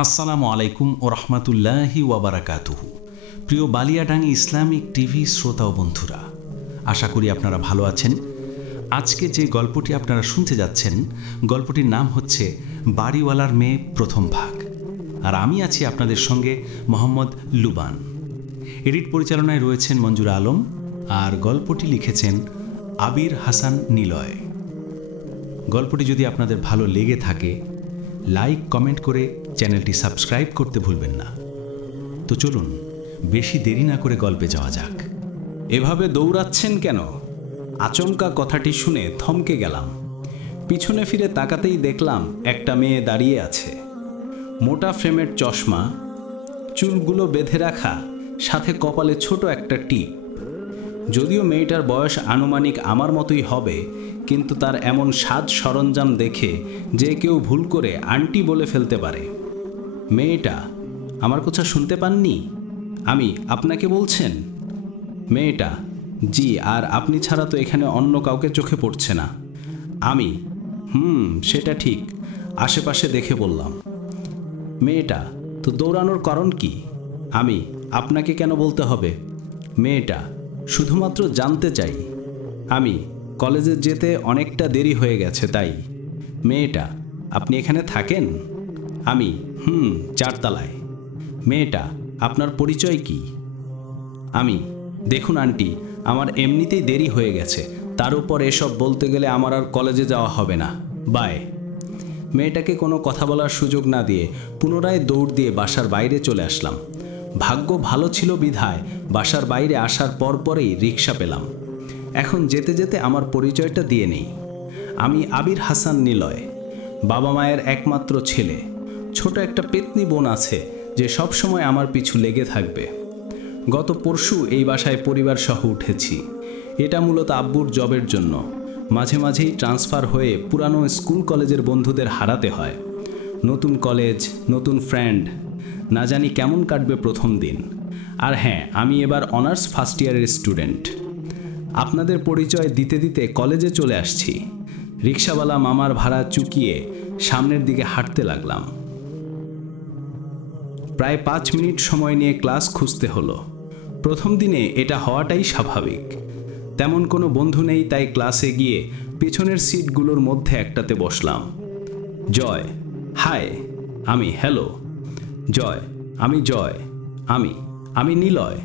আসসালামু আলাইকুম ও রহমতুল্লাহি ওয়াবারাকাতুহু। প্রিয় বালিয়াডাঙ্গি ইসলামিক টিভি শ্রোতা ও বন্ধুরা, আশা করি আপনারা ভালো আছেন। আজকে যে গল্পটি আপনারা শুনতে যাচ্ছেন, গল্পটির নাম হচ্ছে বাড়িওয়ালার মেয়ে প্রথম ভাগ। আর আমি আছি আপনাদের সঙ্গে মোহাম্মদ লুবান। এডিট পরিচালনায় রয়েছেন মঞ্জুরা আলম, আর গল্পটি লিখেছেন আবির হাসান নিলয়। গল্পটি যদি আপনাদের ভালো লেগে থাকে, লাইক কমেন্ট করে চ্যানেলটি সাবস্ক্রাইব করতে ভুলবেন না। তো চলুন বেশি দেরি না করে গল্পে যাওয়া যাক। এভাবে দৌড়াচ্ছেন কেন? আচমকা কথাটি শুনে থমকে গেলাম। পিছনে ফিরে তাকাতেই দেখলাম একটা মেয়ে দাঁড়িয়ে আছে। মোটা ফ্রেমের চশমা, চুলগুলো বেঁধে রাখা, সাথে কপালে ছোট একটা টিপ। যদিও মেয়েটার বয়স আনুমানিক আমার মতোই হবে, কিন্তু তার এমন সাজ সরঞ্জাম দেখে যে কেউ ভুল করে আন্টি বলে ফেলতে পারে। মেয়েটা, আমার কথা শুনতে পাননি? আমি আপনাকে বলছেন? মেয়েটা, জি, আর আপনি ছাড়া তো এখানে অন্য কাউকে চোখে পড়ছে না। আমি, সেটা ঠিক, আশেপাশে দেখে বললাম। মেয়েটা, তো দৌড়ানোর কারণ কি? আমি, আপনাকে কেন বলতে হবে? মেয়েটা, শুধুমাত্র জানতে চাই। আমি, কলেজে যেতে অনেকটা দেরি হয়ে গেছে তাই। মেয়েটা, আপনি এখানে থাকেন? আমি, 4 তলায়। মেয়েটা, আপনার পরিচয় কি? আমি, দেখুন আন্টি, আমার এমনিতেই দেরি হয়ে গেছে, তার উপর এসব বলতে গেলে আমার আর কলেজে যাওয়া হবে না, বাই। মেয়েটাকে কোনো কথা বলার সুযোগ না দিয়ে পুনরায় দৌড় দিয়ে বাসার বাইরে চলে আসলাম। ভাগ্য ভালো ছিল বিধায় বাসার বাইরে আসার পরপরেই রিক্সা পেলাম। এখন যেতে যেতে আমার পরিচয়টা দিয়ে নেই। আমি আবির হাসান নিলয়, বাবা মায়ের একমাত্র ছেলে। ছোট একটা পেতনি বোন আছে যে সব সময় আমার পিছু লেগে থাকবে। গত পরশু এই বাসায় পরিবার সহ উঠেছি। এটা মূলত আব্বুর জবের জন্য। মাঝে মাঝেই ট্রান্সফার হয়ে পুরানো স্কুল কলেজের বন্ধুদের হারাতে হয়। নতুন কলেজ, নতুন ফ্রেন্ড, না জানি কেমন কাটবে প্রথম দিন। আর হ্যাঁ, আমি এবার অনার্স ফার্স্ট ইয়ারের স্টুডেন্ট। আপনাদের পরিচয় দিতে দিতে কলেজে চলে আসছি। রিক্সাওয়ালা মামার ভাড়া চুকিয়ে সামনের দিকে হাঁটতে লাগলাম। প্রায় 5 মিনিট সময় নিয়ে ক্লাস খুঁজতে হলো। প্রথম দিনে এটা হওয়াটাই স্বাভাবিক। তেমন কোনো বন্ধু নেই, তাই ক্লাসে গিয়ে পেছনের সিটগুলোর মধ্যে একটাতে বসলাম। জয়, হাই। আমি, হ্যালো। জয়, আমি জয়। আমি নিলয়।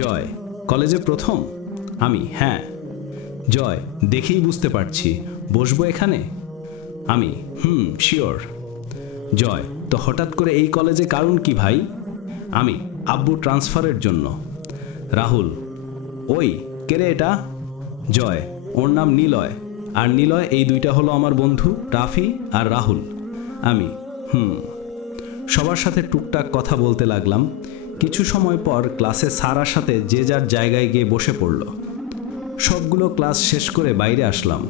জয়, কলেজে প্রথম? আমি, হ্যাঁ। জয়, দেখেই বুঝতে পারছি, বসবো এখানে? আমি, শিওর। জয়, তো হঠাৎ করে এই কলেজে কারণ কি ভাই? আমি, আব্বু ট্রান্সফারের জন্য। রাহুল, ওই কে রে এটা? জয়, ওর নাম নিলয়, আর নিলয় এই দুইটা হলো আমার বন্ধু রাফি আর রাহুল। আমি, সবার সাথে টুকটাক কথা বলতে লাগলাম। কিছু সময় পর ক্লাসে স্যারের সাথে যে যার জায়গায় গিয়ে বসে পড়ল। সবগুলো ক্লাস শেষ করে বাইরে আসলাম।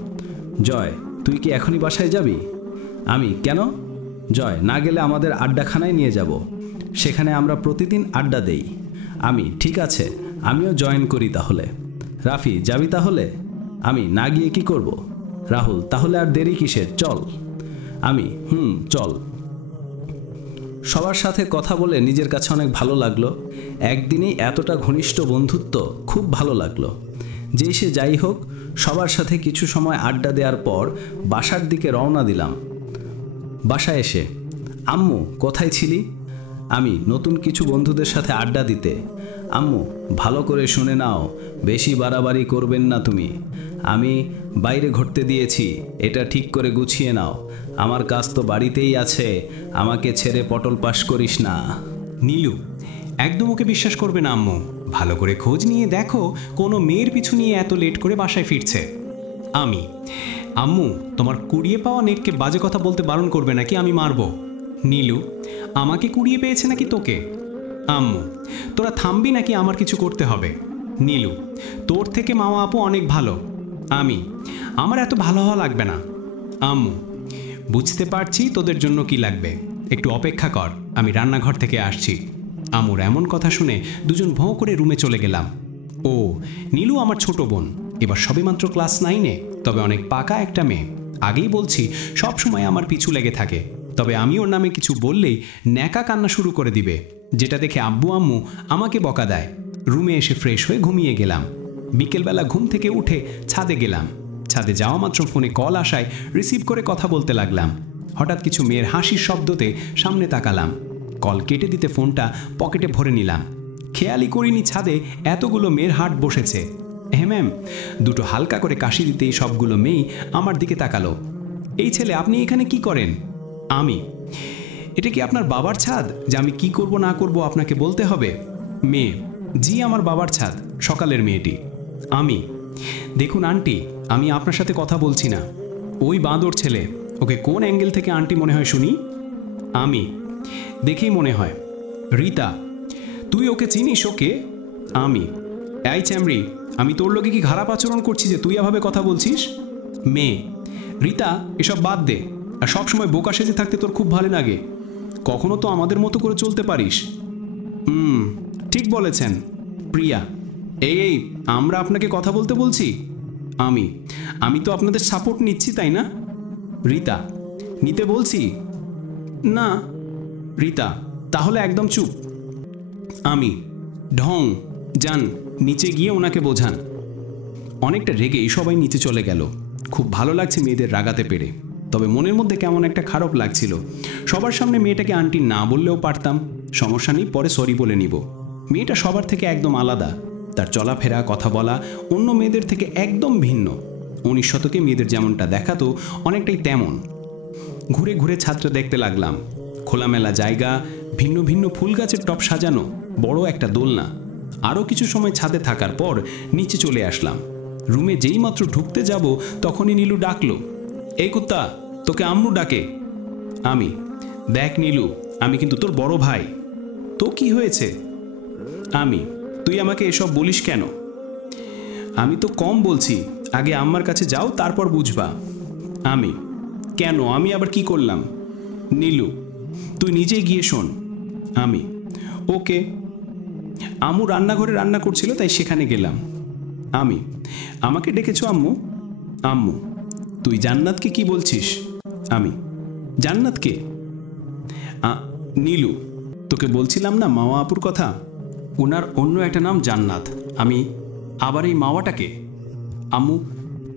জয়, তুই কি এখনই বাসায় যাবি? আমি, কেন? জয়, না গেলে আমাদের আড্ডাখানায় নিয়ে যাব, সেখানে আমরা প্রতিদিন আড্ডা দেই। আমি, ঠিক আছে, আমিও জয়েন করি তাহলে। রাফি, যাবি তাহলে? আমি, না গিয়ে কি করব? রাহুল, তাহলে আর দেরি কিসের, চল। আমি, চল। সবার সাথে কথা বলে নিজের কাছে অনেক ভালো লাগলো। একদিনেই এতটা ঘনিষ্ঠ বন্ধুত্ব, খুব ভালো লাগলো। যেই সে যাই হোক, সবার সাথে কিছু সময় আড্ডা দেওয়ার পর বাসার দিকে রওনা দিলাম। বাসায় এসে, আম্মু কোথায় ছিলি? আমি, নতুন কিছু বন্ধুদের সাথে আড্ডা দিতে। আম্মু, ভালো করে শুনে নাও, বেশি বাড়াবাড়ি করবেন না তুমি। আমি বাইরে ঘুরতে দিয়েছি, এটা ঠিক করে গুছিয়ে নাও। আমার কাজ তো বাড়িতেই আছে, আমাকে ছেড়ে পটল পাস করিস না। নীলু, একদম ওকে বিশ্বাস করবে না আম্মু। ভালো করে খোঁজ নিয়ে দেখো কোনো মেয়ের পিছু নিয়ে এত লেট করে বাসায় ফিরছে। আমি, আম্মু, তোমার কুড়িয়ে পাওয়া নেটকে বাজে কথা বলতে বারণ করবে নাকি আমি মারবো। নীলু, আমাকে কুড়িয়ে পেয়েছে নাকি তোকে? আম্মু, তোরা থামবি নাকি আমার কিছু করতে হবে? নীলু, তোর থেকে মামা আপু অনেক ভালো। আমি, আমার এত ভালো হওয়া লাগবে না। আম্মু, বুঝতে পারছি তোদের জন্য কি লাগবে, একটু অপেক্ষা কর, আমি রান্নাঘর থেকে আসছি। আম্মুর এমন কথা শুনে দুজন ভোঁ করে রুমে চলে গেলাম। ও, নীলু আমার ছোট বোন, এবার সবেমাত্র ক্লাস 9-এ, তবে অনেক পাকা একটা মেয়ে। আগেই বলছি, সব সময় আমার পিছু লেগে থাকে, তবে আমি ওর নামে কিছু বললেই ন্যাকা কান্না শুরু করে দিবে, যেটা দেখে আব্বু আম্মু আমাকে বকা দেয়। রুমে এসে ফ্রেশ হয়ে ঘুমিয়ে গেলাম। বিকেলবেলা ঘুম থেকে উঠে ছাদে গেলাম। ছাদে যাওয়া মাত্র ফোনে কল আসায় রিসিভ করে কথা বলতে লাগলাম। হঠাৎ কিছু মেয়ের হাসির শব্দতে সামনে তাকালাম। কল কেটে দিতে ফোনটা পকেটে ভরে নিলাম। খেয়ালই করিনি ছাদে এতগুলো মেয়ের হাট বসেছে। হ্যাঁ ম্যাম, দুটো হালকা করে কাশি দিতেই সবগুলো মেয়েই আমার দিকে তাকালো। এই ছেলে, আপনি এখানে কি করেন? আমি, এটা কি আপনার বাবার ছাদ যে আমি কি করব না করব আপনাকে বলতে হবে? মেয়ে, জি আমার বাবার ছাদ, সকালের মেয়েটি। আমি, দেখুন আন্টি, আমি আপনার সাথে কথা বলছি না। ওই বাঁদর ছেলে, ওকে কোন অ্যাঙ্গেল থেকে আন্টি মনে হয় শুনি? আমি, দেখেই মনে হয়। রীতা, তুই ওকে চিনিস ওকে? আমি, এই চ্যামরি, আমি তোর লোকে কি খারাপ আচরণ করছি যে তুই এভাবে কথা বলছিস? মেয়ে, রীতা, এসব বাদ দে। আর সবসময় বোকা সেজে থাকতে তোর খুব ভালো লাগে। কখনো তো আমাদের মতো করে চলতে পারিস। ঠিক বলেছেন। প্রিয়া, এই আমরা আপনাকে কথা বলতে বলছি। আমি তো আপনাদের সাপোর্ট নিচ্ছি, তাই না? রীতা, নিতে বলছি না। রীতা, তাহলে একদম চুপ। আমি, ঢং, যান নিচে গিয়ে ওনাকে বোঝান। অনেকটা রেগেই সবাই নিচে চলে গেল। খুব ভালো লাগছে মেয়েদের রাগাতে পেরে, তবে মনের মধ্যে কেমন একটা খারাপ লাগছিল। সবার সামনে মেয়েটাকে আন্টি না বললেও পারতাম, সমস্যা নেই, পরে সরি বলে নিব। মেয়েটা সবার থেকে একদম আলাদা। তার চলাফেরা, কথা বলা অন্য মেয়েদের থেকে একদম ভিন্ন। 19 শতকে মেয়েদের যেমনটা দেখাতো অনেকটাই তেমন। ঘুরে ঘুরে ছাদটা দেখতে লাগলাম। খোলামেলা জায়গা, ভিন্ন ভিন্ন ফুল গাছের টব সাজানো, বড় একটা দোলনা। আরও কিছু সময় ছাদে থাকার পর নিচে চলে আসলাম। রুমে যেই মাত্র ঢুকতে যাব তখনই নীলু ডাকলো, এই কুত্তা, তোকে আম্মু ডাকে। আমি, দেখ নীলু, আমি কিন্তু তোর বড় ভাই। তো কি হয়েছে? আমি, তুই আমাকে এসব বলিস কেন? আমি তো কম বলছি, আগে আম্মার কাছে যাও, তারপর বুঝবা। আমি, কেন, আমি আবার কি করলাম? নীলু, তুই নিজেই গিয়ে শোন। আমি, ওকে। আম্মু রান্নাঘরে রান্না করছিল, তাই সেখানে গেলাম। আমি, আমাকে ডেকেছো আম্মু? আম্মু, তুই জান্নাতকে কি বলছিস? আমি, জান্নাতকে? নীলু, তোকে বলছিলাম না মাওয়া আপুর কথা, ওনার অন্য একটা নাম জান্নাত। আমি, আবার এই মাওয়াটাকে? আম্মু,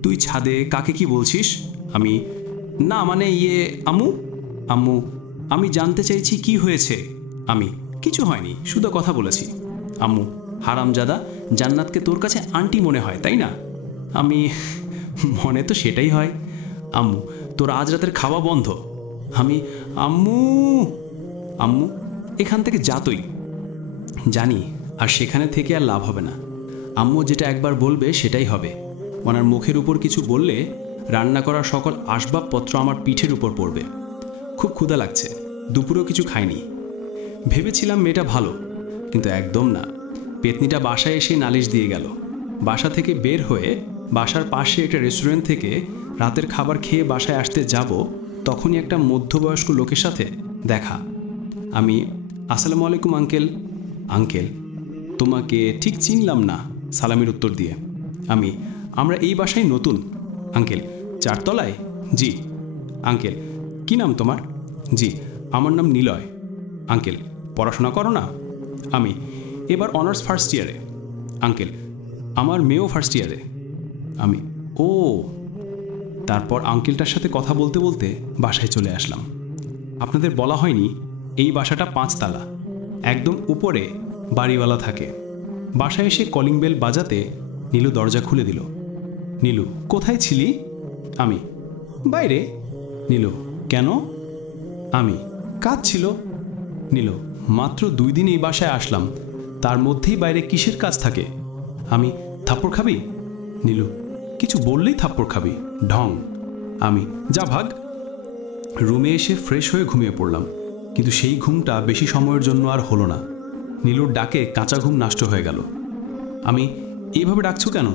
তুই ছাদে কাকে কি বলছিস? আমি, না মানে আম্মু। আম্মু, আমি জানতে চাইছি কি হয়েছে। আমি, কিছু হয়নি, শুধু কথা বলেছি। আম্মু, হারামজাদা, জান্নাতকে তোর কাছে আন্টি মনে হয়, তাই না? আমি, মনে তো সেটাই হয়। আম্মু, তোর আজ রাতের খাওয়া বন্ধ। আমি, আম্মু। আম্মু, এখান থেকে যা তুই। জানি, আর সেখানে থেকে আর লাভ হবে না। আম্মু যেটা একবার বলবে সেটাই হবে। ওনার মুখের উপর কিছু বললে রান্না করার সকল আসবাবপত্র আমার পিঠের উপর পড়বে। খুব ক্ষুধা লাগছে, দুপুরেও কিছু খাইনি। ভেবেছিলাম মেয়েটা ভালো, কিন্তু একদম না। পেতনিটা বাসায় এসে নালিশ দিয়ে গেল। বাসা থেকে বের হয়ে বাসার পাশে একটা রেস্টুরেন্ট থেকে রাতের খাবার খেয়ে বাসায় আসতে যাব, তখনই একটা মধ্যবয়স্ক লোকের সাথে দেখা। আমি, আসসালামু আলাইকুম আঙ্কেল। আঙ্কেল, তোমাকে ঠিক চিনলাম না, সালামের উত্তর দিয়ে। আমি, আমরা এই বাসায় নতুন। আঙ্কেল, 4 তলায়? জি। আঙ্কেল, কি নাম তোমার? জি, আমার নাম নিলয়। আঙ্কেল, পড়াশোনা করো না? আমি, এবার অনার্স ফার্স্ট ইয়ারে। আঙ্কেল, আমার মেয়েও ফার্স্ট ইয়ারে। আমি, ও। তারপর আঙ্কেলটার সাথে কথা বলতে বলতে বাসায় চলে আসলাম। আপনাদের বলা হয়নি, এই বাসাটা 5 তালা, একদম উপরে বাড়িওয়ালা থাকে। বাসায় এসে কলিং বেল বাজাতে নীলু দরজা খুলে দিল। নীলু, কোথায় ছিলি? আমি, বাইরে। নীলু, কেন? আমি, কাজ ছিল। নীলু, মাত্র 2 দিন এই বাসায় আসলাম, তার মধ্যেই বাইরে কিসের কাজ থাকে? আমি, থাপ্পড় খাবি? নীলু, কিছু বললেই থাপ্পড় খাবি, ঢং। আমি, যা ভাগ। রুমে এসে ফ্রেশ হয়ে ঘুমিয়ে পড়লাম, কিন্তু সেই ঘুমটা বেশি সময়ের জন্য আর হলো না। নীলুর ডাকে কাঁচা ঘুম নষ্ট হয়ে গেল। আমি, এইভাবে ডাকছো কেন?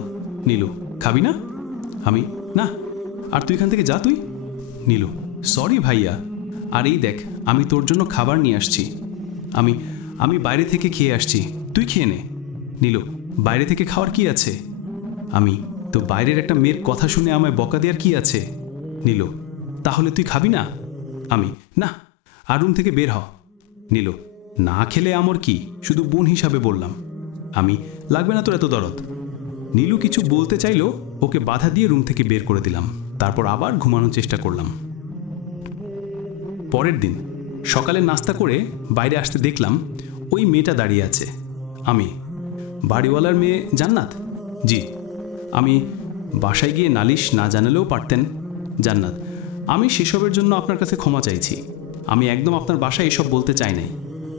নীলু, খাবি না? আমি, না। আর তুই এখান থেকে যা তুই। নীলু, সরি ভাইয়া, আর এই দেখ আমি তোর জন্য খাবার নিয়ে আসছি। আমি বাইরে থেকে খেয়ে আসছি, তুই খেয়ে নে। নীলু, বাইরে থেকে খাওয়ার কি আছে? আমি, তো বাইরের একটা মেয়ের কথা শুনে আমায় বকা দেওয়ার কি আছে? নীলু, তাহলে তুই খাবি না? আমি, না, আর রুম থেকে বের হ। নীলু, না খেলে আমর কি, শুধু বোন হিসাবে বললাম। আমি, লাগবে না তোর এত দরদ। নীলু কিছু বলতে চাইলো, ওকে বাধা দিয়ে রুম থেকে বের করে দিলাম। তারপর আবার ঘুমানোর চেষ্টা করলাম। পরের দিন সকালে নাস্তা করে বাইরে আসতে দেখলাম ওই মেয়েটা দাঁড়িয়ে আছে। আমি, বাড়িওয়ালার মেয়ে জান্নাত? জি। আমি, বাসায় গিয়ে নালিশ না জানালেও পারতেন। জান্নাত, আমি সেসবের জন্য আপনার কাছে ক্ষমা চাইছি। আমি একদম আপনার বাসায় এসব বলতে চাই নাই,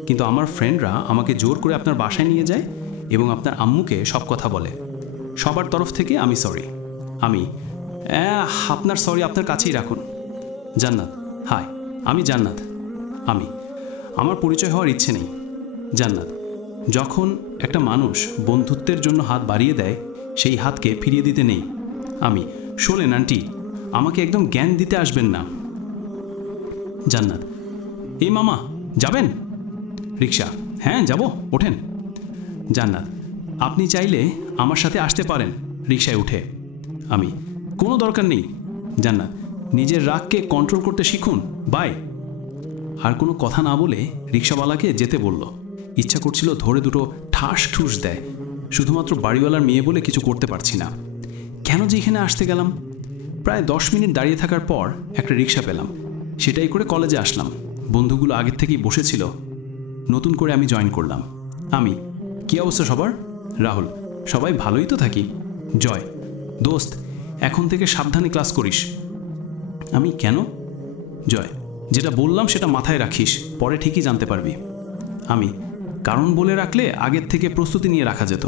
কিন্তু আমার ফ্রেন্ডরা আমাকে জোর করে আপনার বাসায় নিয়ে যায় এবং আপনার আম্মুকে সব কথা বলে। সবার তরফ থেকে আমি সরি। আমি, আপনার সরি আপনার কাছেই রাখুন। জান্নাত, হাই, আমি জান্নাত। আমি, আমার পরিচয় হওয়ার ইচ্ছে নেই। জান্নাত, যখন একটা মানুষ বন্ধুত্বের জন্য হাত বাড়িয়ে দেয়, সেই হাতকে ফিরিয়ে দিতে নেই। আমি, শোনেন আন্টি, আমাকে একদম জ্ঞান দিতে আসবেন না। জান্নাত, এই মামা যাবেন? রিক্সা, হ্যাঁ যাব, ওঠেন। জান্নাত, আপনি চাইলে আমার সাথে আসতে পারেন রিক্সায় উঠে। আমি, কোনো দরকার নেই। জান্নাত, নিজের রাগকে কন্ট্রোল করতে শিখুন, বাই। আর কোনো কথা না বলে রিক্সাওয়ালাকে যেতে বলল। ইচ্ছা করছিল ধরে দুটো ঠাস ঠুস দেয়, শুধুমাত্র বাড়িওয়ালার মেয়ে বলে কিছু করতে পারছি না। কেন যে এখানে আসতে গেলাম? প্রায় 10 মিনিট দাঁড়িয়ে থাকার পর একটা রিক্সা পেলাম, সেটাই করে কলেজে আসলাম। বন্ধুগুলো আগের থেকেই বসেছিল, নতুন করে আমি জয়েন করলাম। আমি, কী অবস্থা সবার? রাহুল, সবাই ভালোই তো থাকি। জয়, দোস্ত, এখন থেকে সাবধানে ক্লাস করিস। আমি, কেন? জয়, যেটা বললাম সেটা মাথায় রাখিস, পরে ঠিকই জানতে পারবি। আমি, কারণ বলে রাখলে আগের থেকে প্রস্তুতি নিয়ে রাখা যেত।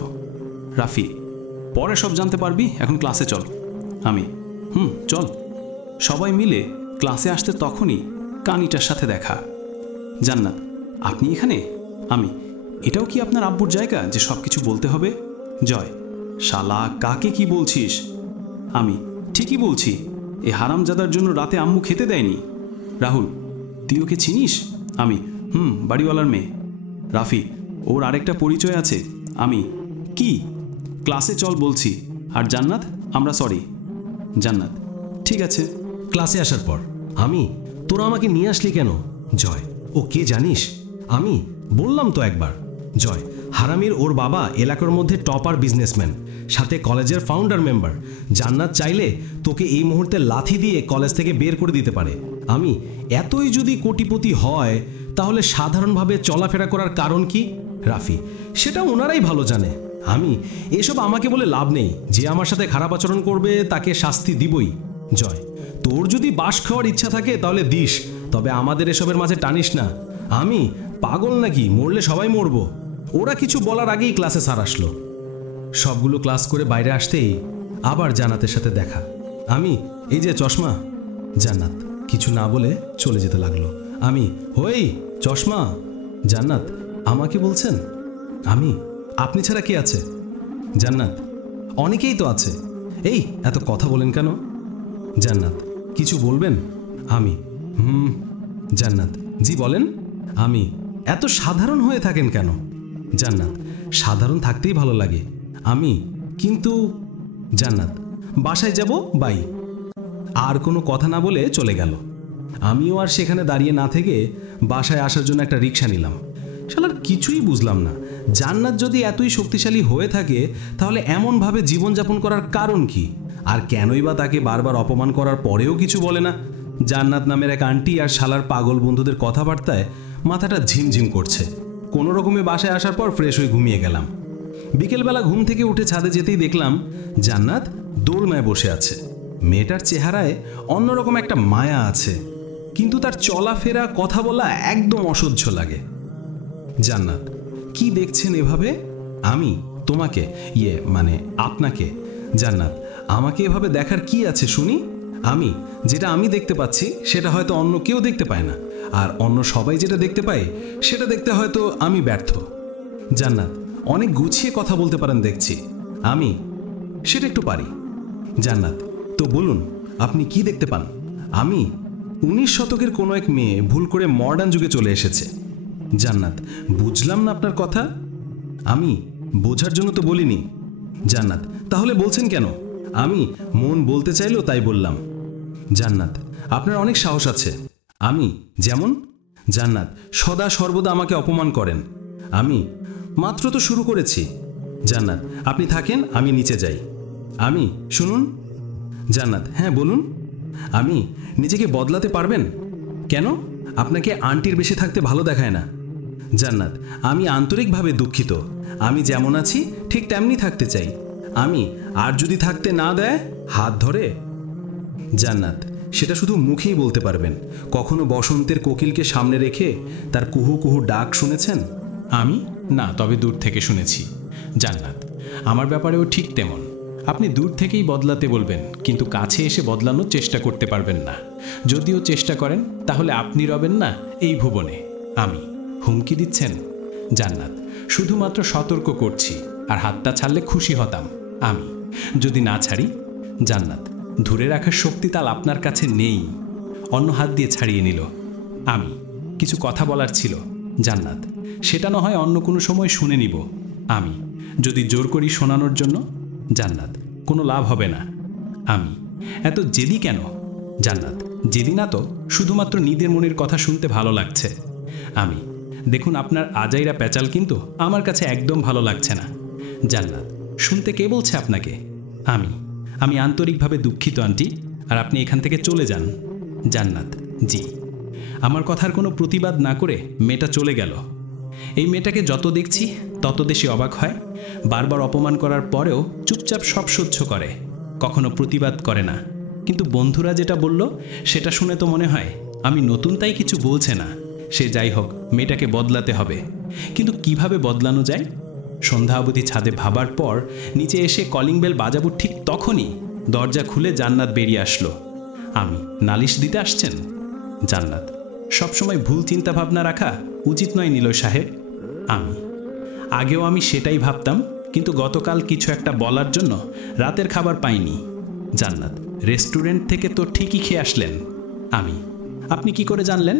রাফি, পরে সব জানতে পারবি, এখন ক্লাসে চল। আমি, চল। সবাই মিলে ক্লাসে আসতে তখনই কানিটার সাথে দেখা। জান্নাত, আপনি এখানে? আমি, এটাও কি আপনার আব্বুর জায়গা যে সব কিছু বলতে হবে? জয়, শালা কাকে কি বলছিস? আমি, ঠিকই বলছি, এ হারামজাদার জন্য রাতে আম্মু খেতে দেয়নি। রাহুল, তুই ওকে চিনিস? আমি, বাড়িওয়ালার মেয়ে। রাফি, ওর আরেকটা পরিচয় আছে। আমি, কি? ক্লাসে চল বলছি। আর জান্নাত, আমরা সরি। জান্নাত, ঠিক আছে। ক্লাসে আসার পর আমি, তোরা আমাকে নিয়ে আসলি কেন? জয়, ও কে জানিস? আমি, বললাম তো একবার। জয়, হারামির ওর বাবা এলাকার মধ্যে টপার বিজনেসম্যান, সাথে কলেজের ফাউন্ডার মেম্বার। জান্নাত চাইলে তোকে এই মুহূর্তে লাথি দিয়ে কলেজ থেকে বের করে দিতে পারে। আমি, এতই যদি কোটিপতি হয় তাহলে সাধারণভাবে চলাফেরা করার কারণ কি? রাফি, সেটা ওনারাই ভালো জানে। আমি, এসব আমাকে বলে লাভ নেই, যে আমার সাথে খারাপ আচরণ করবে তাকে শাস্তি দিবই। জয়, তোর যদি বাস খাওয়ার ইচ্ছা থাকে তাহলে দিস, তবে আমাদের এসবের মাঝে টানিস না। আমি, পাগল নাকি? মরলে সবাই মরবো। ওরা কিছু বলার আগেই ক্লাসে স্যার আসলো। সবগুলো ক্লাস করে বাইরে আসতেই আবার জান্নাতের সাথে দেখা। আমি, এই যে চশমা। জান্নাত কিছু না বলে চলে যেতে লাগলো। আমি, হই চশমা। জান্নাত, আমাকে বলছেন? আমি, আপনি ছাড়া কে আছে? জান্নাত, অনেকেই তো আছে। এই এত কথা বলেন কেন? জান্নাত, কিছু বলবেন? আমি, জান্নাত, জি বলেন। আমি, এত সাধারণ হয়ে থাকেন কেন? জান্নাত, সাধারণ থাকতেই ভালো লাগে। আমি, কিন্তু। জান্নাত, বাসায় যাব, বাই। আর কোনো কথা না বলে চলে গেল। আমিও আর সেখানে দাঁড়িয়ে না থেকে বাসায় আসার জন্য একটা রিক্সা নিলাম। শালার কিছুই বুঝলাম না, জান্নাত যদি এতই শক্তিশালী হয়ে থাকে তাহলে এমনভাবে জীবনযাপন করার কারণ কি? আর কেনই বা তাকে বারবার অপমান করার পরেও কিছু বলে না? জান্নাত নামের এক আন্টি আর শালার পাগল বন্ধুদের কথাবার্তায় মাথাটা ঝিমঝিম করছে। কোনো রকমে বাসায় আসার পর ফ্রেশ হয়ে ঘুমিয়ে গেলাম। বিকেলবেলা ঘুম থেকে উঠে ছাদে যেতেই দেখলাম জান্নাত দোলনায় বসে আছে। মেয়েটার চেহারায় অন্যরকম একটা মায়া আছে, কিন্তু তার চলাফেরা কথা বলা একদম অসহ্য লাগে। জান্নাত, কি দেখছেন এভাবে? আমি, তোমাকে, মানে আপনাকে। জান্নাত, আমাকে এভাবে দেখার কি আছে শুনি? আমি, যেটা আমি দেখতে পাচ্ছি সেটা হয়তো অন্য কেউ দেখতে পায় না, আর অন্য সবাই যেটা দেখতে পায় সেটা দেখতে হয়তো আমি ব্যর্থ। জান্নাত, অনেক গুছিয়ে কথা বলতে পারেন দেখছি। আমি, সেটা একটু পারি। জান্নাত, তো বলুন আপনি কি দেখতে পান? আমি, 19 শতকের কোনো এক মেয়ে ভুল করে মডার্ন যুগে চলে এসেছে। জান্নাত, বুঝলাম না আপনার কথা। আমি, বোঝার জন্য তো বলিনি। জান্নাত, তাহলে বলছেন কেন? আমি, মন বলতে চাইলো তাই বললাম। জান্নাত, আপনার অনেক সাহস আছে। আমি যেমন? জান্নাত সদা সর্বদা আমাকে অপমান করেন। আমি মাত্র তো শুরু করেছি। জান্নাত আপনি থাকেন, আমি নিচে যাই। আমি শুনুন। জান্নাত হ্যাঁ বলুন। আমি নিজেকে বদলাতে পারবেন? কেন? আপনাকে আন্টির বেশি থাকতে ভালো দেখায় না। জান্নাত আমি আন্তরিকভাবে দুঃখিত। আমি যেমন আছি ঠিক তেমনি থাকতে চাই। আমি আর যদি থাকতে না দেয় হাত ধরে। জান্নাত সেটা শুধু মুখেই বলতে পারবেন। কখনো বসন্তের কোকিলকে সামনে রেখে তার কুহু কুহু ডাক শুনেছেন? আমি না, তবে দূর থেকে শুনেছি। জান্নাত আমার ব্যাপারেও ঠিক তেমন। আপনি দূর থেকেই বদলাতে বলবেন, কিন্তু কাছে এসে বদলানোর চেষ্টা করতে পারবেন না। যদিও চেষ্টা করেন তাহলে আপনি রবেন না এই ভুবনে। আমি হুমকি দিচ্ছেন? জান্নাত শুধুমাত্র সতর্ক করছি, আর হাতটা ছাড়লে খুশি হতাম। আমি যদি না ছাড়ি? জান্নাত ধরে রাখার শক্তি তাল আপনার কাছে নেই। অন্য হাত দিয়ে ছাড়িয়ে নিল। আমি কিছু কথা বলার ছিল। জান্নাত সেটা না হয় অন্য কোনো সময় শুনে নিব। আমি যদি জোর করি শোনানোর জন্য? জান্নাত কোনো লাভ হবে না। আমি এত জেদি কেন? জান্নাত জেদি না তো, শুধুমাত্র নিজের মনের কথা শুনতে ভালো লাগছে। আমি দেখুন আপনার আজাইরা প্যাচাল কিন্তু আমার কাছে একদম ভালো লাগছে না। জান্নাত শুনতে কে বলছে আপনাকে? আমি আন্তরিকভাবে দুঃখিত আন্টি, আর আপনি এখান থেকে চলে যান। জান্নাত জি। আমার কথার কোনো প্রতিবাদ না করে মেয়েটা চলে গেল। এই মেয়েটাকে যত দেখছি তত বেশি অবাক হয়। বারবার অপমান করার পরেও চুপচাপ সব সহ্য করে, কখনো প্রতিবাদ করে না। কিন্তু বন্ধুরা যেটা বলল সেটা শুনে তো মনে হয় আমি নতুন, তাই কিছু বলছে না। সে যাই হোক, মেয়েটাকে বদলাতে হবে। কিন্তু কিভাবে বদলানো যায়? সন্ধ্যা অবধি ছাদে ভাবার পর নিচে এসে কলিং বেল বাজাবো ঠিক তখনই দরজা খুলে জান্নাত বেরিয়ে আসলো। আমি নালিশ দিতে আসছেন? জান্নাত সবসময় ভুল চিন্তা ভাবনা রাখা উচিত নয় নিলয় সাহেব। আমি আগেও আমি সেটাই ভাবতাম, কিন্তু গতকাল কিছু একটা বলার জন্য রাতের খাবার পাইনি। জান্নাত রেস্টুরেন্ট থেকে তো ঠিকই খেয়ে আসলেন। আমি আপনি কি করে জানলেন?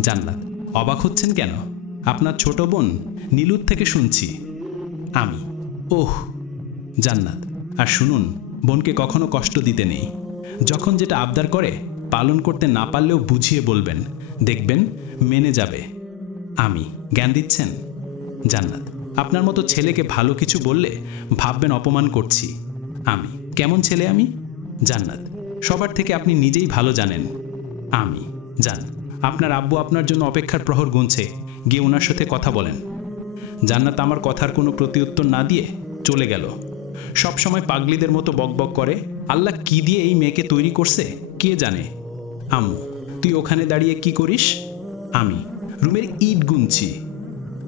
জান্নাত অবাক হচ্ছেন কেন? আপনার ছোট বোন নীলুর থেকে শুনছি। আমি ওহ। জান্নাত আর শুনুন, বোনকে কখনো কষ্ট দিতে নেই। যখন যেটা আবদার করে পালন করতে না পারলেও বুঝিয়ে বলবেন, দেখবেন মেনে যাবে। আমি জ্ঞান দিচ্ছেন? জান্নাত আপনার মতো ছেলেকে ভালো কিছু বললে ভাববেন অপমান করছি। আমি কেমন ছেলে আমি? জান্নাত সবার থেকে আপনি নিজেই ভালো জানেন। আমি জান, আপনার আব্বু আপনার জন্য অপেক্ষার প্রহর গুনছে, গিয়ে ওনার সাথে কথা বলেন। জান্নাত আমার কথার কোনো প্রতিউত্তর না দিয়ে চলে গেল। সবসময় পাগলিদের মতো বকবক করে। আল্লাহ কি দিয়ে এই মেয়েকে তৈরি করছে কে জানে। আম্মু তুই ওখানে দাঁড়িয়ে কি করিস? আমি রুমের ইট গুনছি।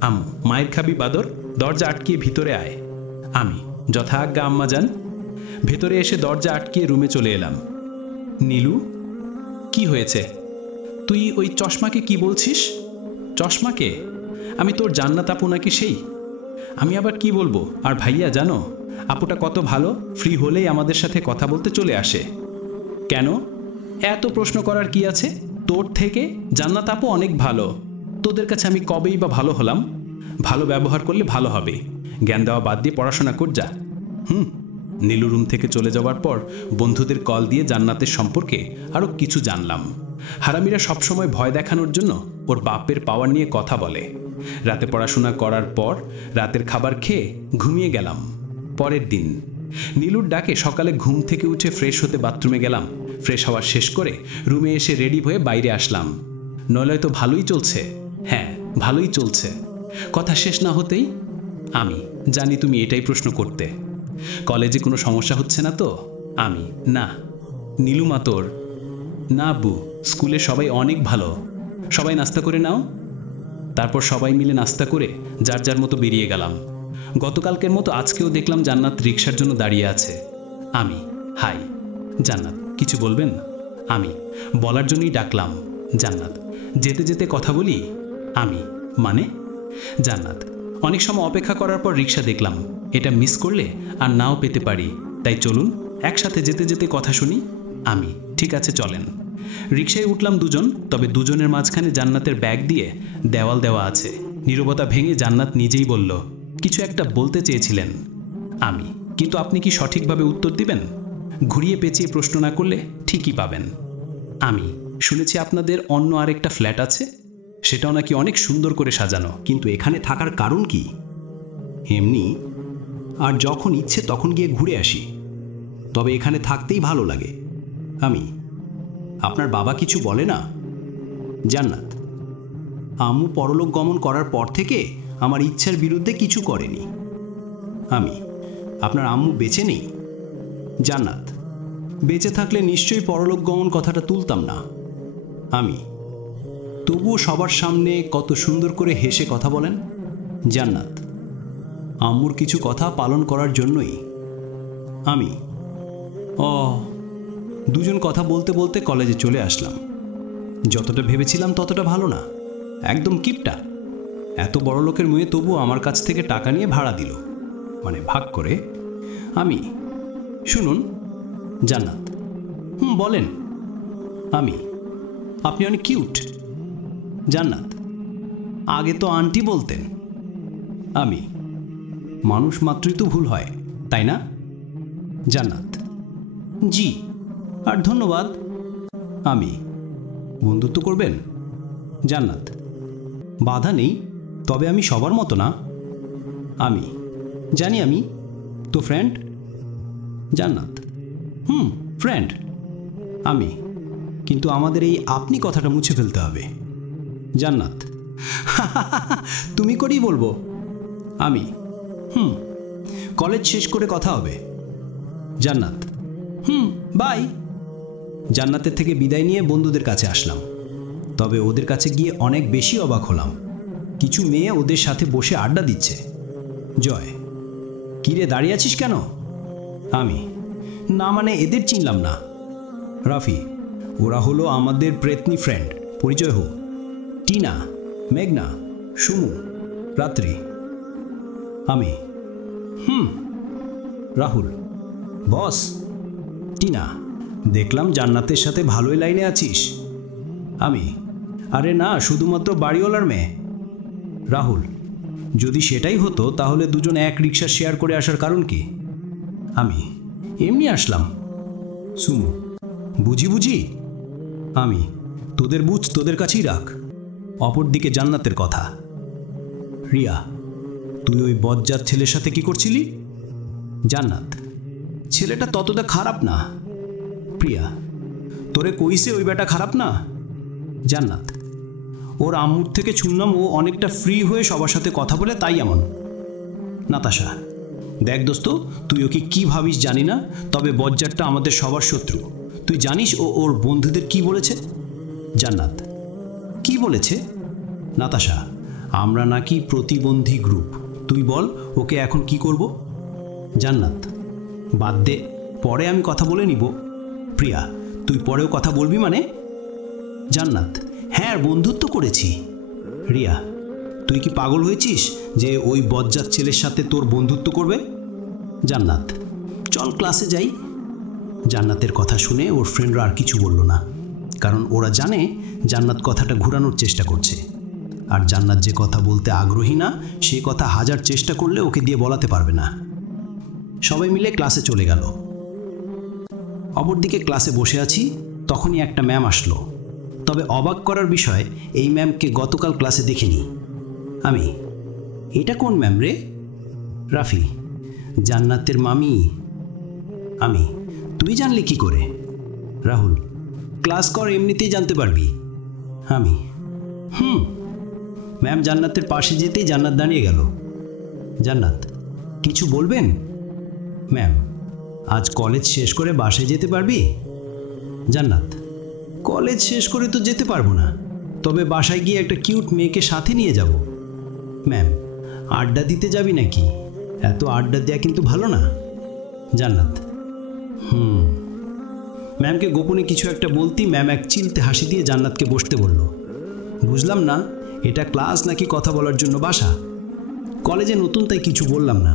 আম্মু মায়ের খাবি বাদর, দরজা আটকিয়ে ভিতরে আয়। আমি যথা আজ্ঞা আম্মা যান। ভেতরে এসে দরজা আটকিয়ে রুমে চলে এলাম। নীলু কি হয়েছে? তুই ওই চশমাকে কি বলছিস? চশমাকে? আমি তোর জান্নাত আপু নাকি সেই? আমি আবার কি বলবো? আর ভাইয়া জানো, আপুটা কত ভালো, ফ্রি হলেই আমাদের সাথে কথা বলতে চলে আসে। কেন? এত প্রশ্ন করার কি আছে? তোর থেকে জান্নাত আপু অনেক ভালো। তোদের কাছে আমি কবেই বা ভালো হলাম? ভালো ব্যবহার করলে ভালো হবে। জ্ঞান দেওয়া বাদ দিয়ে পড়াশোনা কর যা। নীলু রুম থেকে চলে যাওয়ার পর বন্ধুদের কল দিয়ে জান্নাতের সম্পর্কে আরও কিছু জানলাম। হারামিরা সবসময় ভয় দেখানোর জন্য ওর বাপের পাওয়ার নিয়ে কথা বলে। রাতে পড়াশোনা করার পর রাতের খাবার খেয়ে ঘুমিয়ে গেলাম। পরের দিন নীলুর ডাকে সকালে ঘুম থেকে উঠে ফ্রেশ হতে বাথরুমে গেলাম। ফ্রেশ হওয়া শেষ করে রুমে এসে রেডি হয়ে বাইরে আসলাম। নলয় তো ভালোই চলছে। হ্যাঁ ভালোই চলছে। কথা শেষ না হতেই, আমি জানি তুমি এটাই প্রশ্ন করতে। কলেজে কোনো সমস্যা হচ্ছে না তো? আমি না। নীলুমা তোর? না আব্বু, স্কুলে সবাই অনেক ভালো। সবাই নাস্তা করে নাও। তারপর সবাই মিলে নাস্তা করে যার যার মতো বেরিয়ে গেলাম। গতকালকের মতো আজকেও দেখলাম জান্নাত রিকশার জন্য দাঁড়িয়ে আছে। আমি হাই। জান্নাত কিছু বলবেন? আমি বলার জন্যই ডাকলাম। জান্নাত যেতে যেতে কথা বলি। আমি মানে? জান্নাত অনেক সময় অপেক্ষা করার পর রিকশা দেখলাম। এটা মিস করলে আর নাও পেতে পারি, তাই চলুন একসাথে যেতে যেতে কথা শুনি। আমি ঠিক আছে চলেন। রিকশায় উঠলাম দুজন, তবে দুজনের মাঝখানে জান্নাতের ব্যাগ দিয়ে দেওয়াল দেওয়া আছে। নীরবতা ভেঙে জান্নাত নিজেই বলল, কিছু একটা বলতে চেয়েছিলেন। আমি কিন্তু আপনি কি সঠিকভাবে উত্তর দিবেন? ঘুরিয়ে পেঁচিয়ে প্রশ্ন না করলে ঠিকই পাবেন। আমি শুনেছি আপনাদের অন্য আরেকটা ফ্ল্যাট আছে, সেটাও নাকি অনেক সুন্দর করে সাজানো। কিন্তু এখানে থাকার কারণ কি? এমনি, আর যখন ইচ্ছে তখন গিয়ে ঘুরে আসি। তবে এখানে থাকতেই ভালো লাগে। আমি, আপনার বাবা কিছু বলে না? জান্নাত, আম্মু পরলোক গমন করার পর থেকে আমার ইচ্ছার বিরুদ্ধে কিছু করেনি। আমি, আপনার আম্মু বেঁচে নেই? জান্নাত, বেঁচে থাকলে নিশ্চয়ই পরলোক গমন কথাটা তুলতাম না। আমি, তবুও সবার সামনে কত সুন্দর করে হেসে কথা বলেন। জান্নাত, আম্মুর কিছু কথা পালন করার জন্যই। আমি, দুজন কথা বলতে বলতে কলেজে চলে আসলাম। যতটা ভেবেছিলাম ততটা ভালো না, একদম কিপটা। এত বড় লোকের মেয়ে তবু আমার কাছ থেকে টাকা নিয়ে ভাড়া দিল, মানে ভাগ করে। আমি, শুনুন। জান্নাত, বলেন। আমি, আপনি অনেক কিউট। জান্নাত, আগে তো আন্টি বলতেন। আমি, মানুষ মাত্রই তো ভুল হয়, তাই না? জান্নাত, জি, আর ধন্যবাদ। আমি, বন্ধুত্ব করবেন? জান্নাত, বাধা নেই, তবে আমি সবার মতো না। আমি, জানি, আমি তো ফ্রেন্ড। জান্নাত, ফ্রেন্ড। আমি, কিন্তু আমাদের এই আপনি কথাটা মুছে ফেলতে হবে। জান্নাত, তুমি করেই বলবো। আমি, কলেজ শেষ করে কথা হবে। জান্নাত, বাই। জান্নাতের থেকে বিদায় নিয়ে বন্ধুদের কাছে আসলাম। তবে ওদের কাছে গিয়ে অনেক বেশি অবাক হলাম। কিছু মেয়ে ওদের সাথে বসে আড্ডা দিচ্ছে। জয়, কিরে দাঁড়িয়ে আছিস কেন? আমি, না মানে এদের চিনলাম না। রাফি, ওরা হলো আমাদের প্রেতনি ফ্রেন্ড, পরিচয় হোক। টিনা, মেঘনা, সুমু, রাত্রি। আমি, রাহুল, বস। টিনা, দেখলাম জান্নাতের সাথে ভালোই লাইনে আছিস। আমি, আরে না, শুধুমাত্র বাড়িওয়ালার মেয়ে। রাহুল, যদি সেটাই হতো তাহলে দুজন এক রিক্সা শেয়ার করে আসার কারণ কি? আমি, এমনি আসলাম। সুমু, বুঝি। আমি, তোদের বুঝ তোদের কাছেই রাখ। অপরদিকে জান্নাতের কথা। রিয়া, তুই ওই বজ্জাত ছেলের সাথে কি করছিলি? জান্নাত, ছেলেটা ততটা খারাপ না। প্রিয়া, তোরে কইছে ওই বেটা খারাপ না? জান্নাত, ওর আম্মুর থেকে শুনলাম ও অনেকটা ফ্রি হয়ে সবার সাথে কথা বলে, তাই এমন। নাতাশা, দেখ দোস্ত, তুই ওকে কি ভাবিস জানি না, তবে বজ্জাতটা আমাদের সবার শত্রু। তুই জানিস ও ওর বন্ধুদের কি বলেছে? জান্নাত, কি বলেছে? নাতাশা, আমরা নাকি প্রতিবন্ধী গ্রুপ। তুই বল ওকে এখন কি করব? জান্নাত, বাদ দে, পরে আমি কথা বলে নিব। প্রিয়া, তুই পরেও কথা বলবি মানে? জান্নাত, হ্যাঁ, বন্ধুত্ব করেছি। রিয়া, তুই কি পাগল হয়েছিস যে ওই বজ্জাত ছেলের সাথে তোর বন্ধুত্ব করবে? জান্নাত, চল ক্লাসে যাই। জান্নাতের কথা শুনে ওর ফ্রেন্ডরা আর কিছু বলল না, কারণ ওরা জানে জান্নাত কথাটা ঘুরানোর চেষ্টা করছে। আর জান্নাত যে কথা বলতে আগ্রহী না, সে কথা হাজার চেষ্টা করলে ওকে দিয়ে বলাতে পারবে না। সবাই মিলে ক্লাসে চলে গেল। অপরদিকে ক্লাসে বসে আছি, তখনই একটা ম্যাম আসলো। তবে অবাক করার বিষয়, এই ম্যামকে গতকাল ক্লাসে দেখিনি। আমি, এটা কোন ম্যাম রে? রাফি, জান্নাতের মামি। আমি, তুই জানলি কি করে? রাহুল, ক্লাস কর, এমনিতেই জানতে পারবি। আমি, ম্যাম জান্নাতের পাশে যেতেই জান্নাত দাঁড়িয়ে গেল। জান্নাত, কিছু বলবেন? ম্যাম, আজ কলেজ শেষ করে বাসায় যেতে পারবি? জান্নাত, কলেজ শেষ করে তো যেতে পারবো না, তবে বাসায় গিয়ে একটা কিউট মেয়েকে সাথে নিয়ে যাব। ম্যাম, আড্ডা দিতে যাবি নাকি? এত আড্ডা দেওয়া কিন্তু ভালো না। জান্নাত, ম্যামকে গোপনে কিছু একটা বলতেই ম্যাম এক চিলতে হাসি দিয়ে জান্নাতকে বসতে বলল। বুঝলাম না এটা ক্লাস নাকি কথা বলার জন্য বাসা। কলেজে নতুন তাই কিছু বললাম না।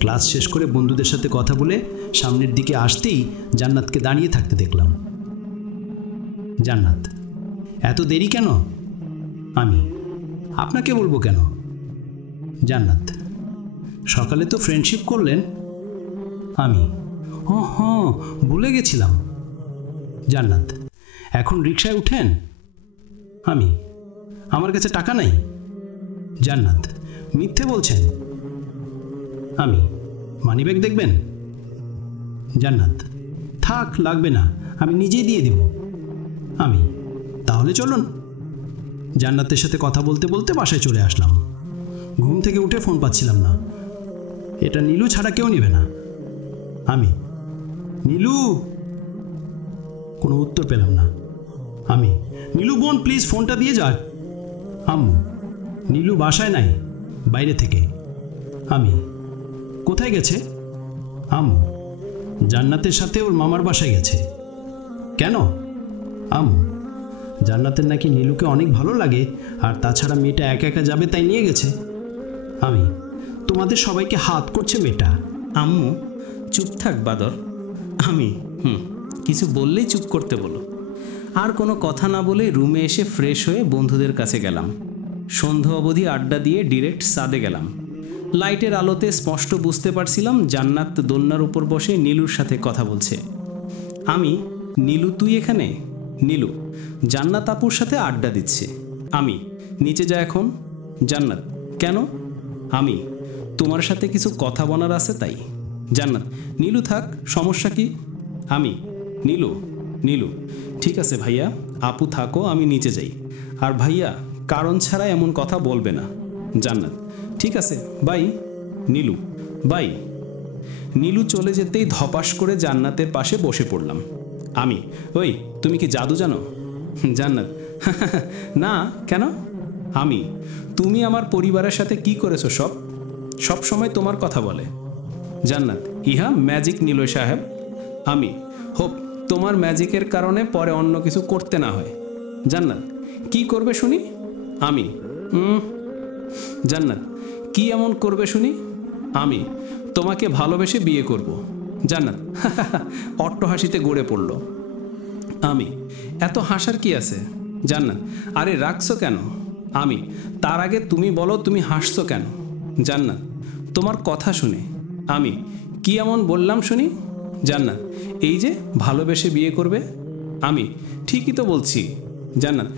ক্লাস শেষ করে বন্ধুদের সাথে কথা বলে সামনের দিকে আসতেই জান্নাতকে দাঁড়িয়ে থাকতে দেখলাম। জান্নাত, এত দেরি কেন? আমি, আপনাকে বলবো কেন? জান্নাত, সকালে তো ফ্রেন্ডশিপ করলেন। আমি, হ্যাঁ ভুলে গেছিলাম। জান্নাত, এখন রিকশায় উঠেন? আমি, আমার কাছে টাকা নাই। জান্নাত, মিথ্যে বলছেন। আমি, মানিব্যাগ দেখবেন? জান্নাত, থাক, লাগবে না, আমি নিজেই দিয়ে দিব। আমি, তাহলে চলুন। জান্নাতের সাথে কথা বলতে বলতে বাসায় চলে আসলাম। ঘুম থেকে উঠে ফোন পাচ্ছিলাম না। এটা নীলু ছাড়া কেউ নেবে না। আমি, নীলু, কোনো উত্তর পেলাম না। আমি, নীলু বোন, প্লিজ ফোনটা দিয়ে যা। আম্মু, নীলু বাসায় নাই, বাইরে থেকে। আমি, কোথায় গেছে? আম্মু, জান্নাতের সাথে ওর মামার বাসায় গেছে। কেন? আম্মু, জান্নাতের নাকি নীলুকে অনেক ভালো লাগে, আর তাছাড়া মেয়েটা একা একা যাবে তাই নিয়ে গেছে। আমি, তোমাদের সবাইকে হাত করছে মেয়েটা। আম্মু, চুপ থাক বাদর। আমি, কিছু বললেই চুপ করতে বলো। আর কোনো কথা না বলেই রুমে এসে ফ্রেশ হয়ে বন্ধুদের কাছে গেলাম। সন্ধ্যা অবধি আড্ডা দিয়ে ডিরেক্ট ছাদে গেলাম। লাইটের আলোতে স্পষ্ট বুঝতে পারছিলাম জান্নাত দোলনার উপর বসে নীলুর সাথে কথা বলছে। আমি, নীলু তুই এখানে? নীলু, জান্নাত আপুর সাথে আড্ডা দিচ্ছে। আমি, নিচে যা এখন। জান্নাত, কেন? আমি, তোমার সাথে কিছু কথা বলার আছে তাই। জান্নাত, নীলু থাক, সমস্যা কি? আমি, নীলু, নীলু, ঠিক আছে ভাইয়া, আপু থাকো, আমি নিচে যাই। আর ভাইয়া, কারণ ছাড়া এমন কথা বলবে না। জান্নাত, ঠিক আছে, বাই। নীলু, বাই। নীলু চলে যেতেই ধপাস করে জান্নাতের পাশে বসে পড়লাম। আমি, ওই তুমি কি জাদু জানো? জান্নাত, না, কেন? আমি, তুমি আমার পরিবারের সাথে কি করেছো? সব সময় তোমার কথা বলে। জান্নাত, ইহা ম্যাজিক নিলয় সাহেব। আমি, হোপ তোমার ম্যাজিকের কারণে পরে অন্য কিছু করতে না হয়। জান্নাত, কি করবে শুনি? আমি, জান্নাত, কি এমন করবে শুনি? আমি, তোমাকে ভালোবেসে বিয়ে করব। জান্নাত অট্টহাসিতে গড়ে পড়ল। আমি, এত হাসার কি আছে? জান্নাত, আরে রাখছো কেন? আমি, তার আগে তুমি বলো তুমি হাসছো কেন? জান্নাত, তোমার কথা শুনে। আমি, কি এমন বললাম শুনি? জান্নাত, এই যে ভালোবেসে বিয়ে করবে। আমি, ঠিকই তো বলছি। জান্নাত,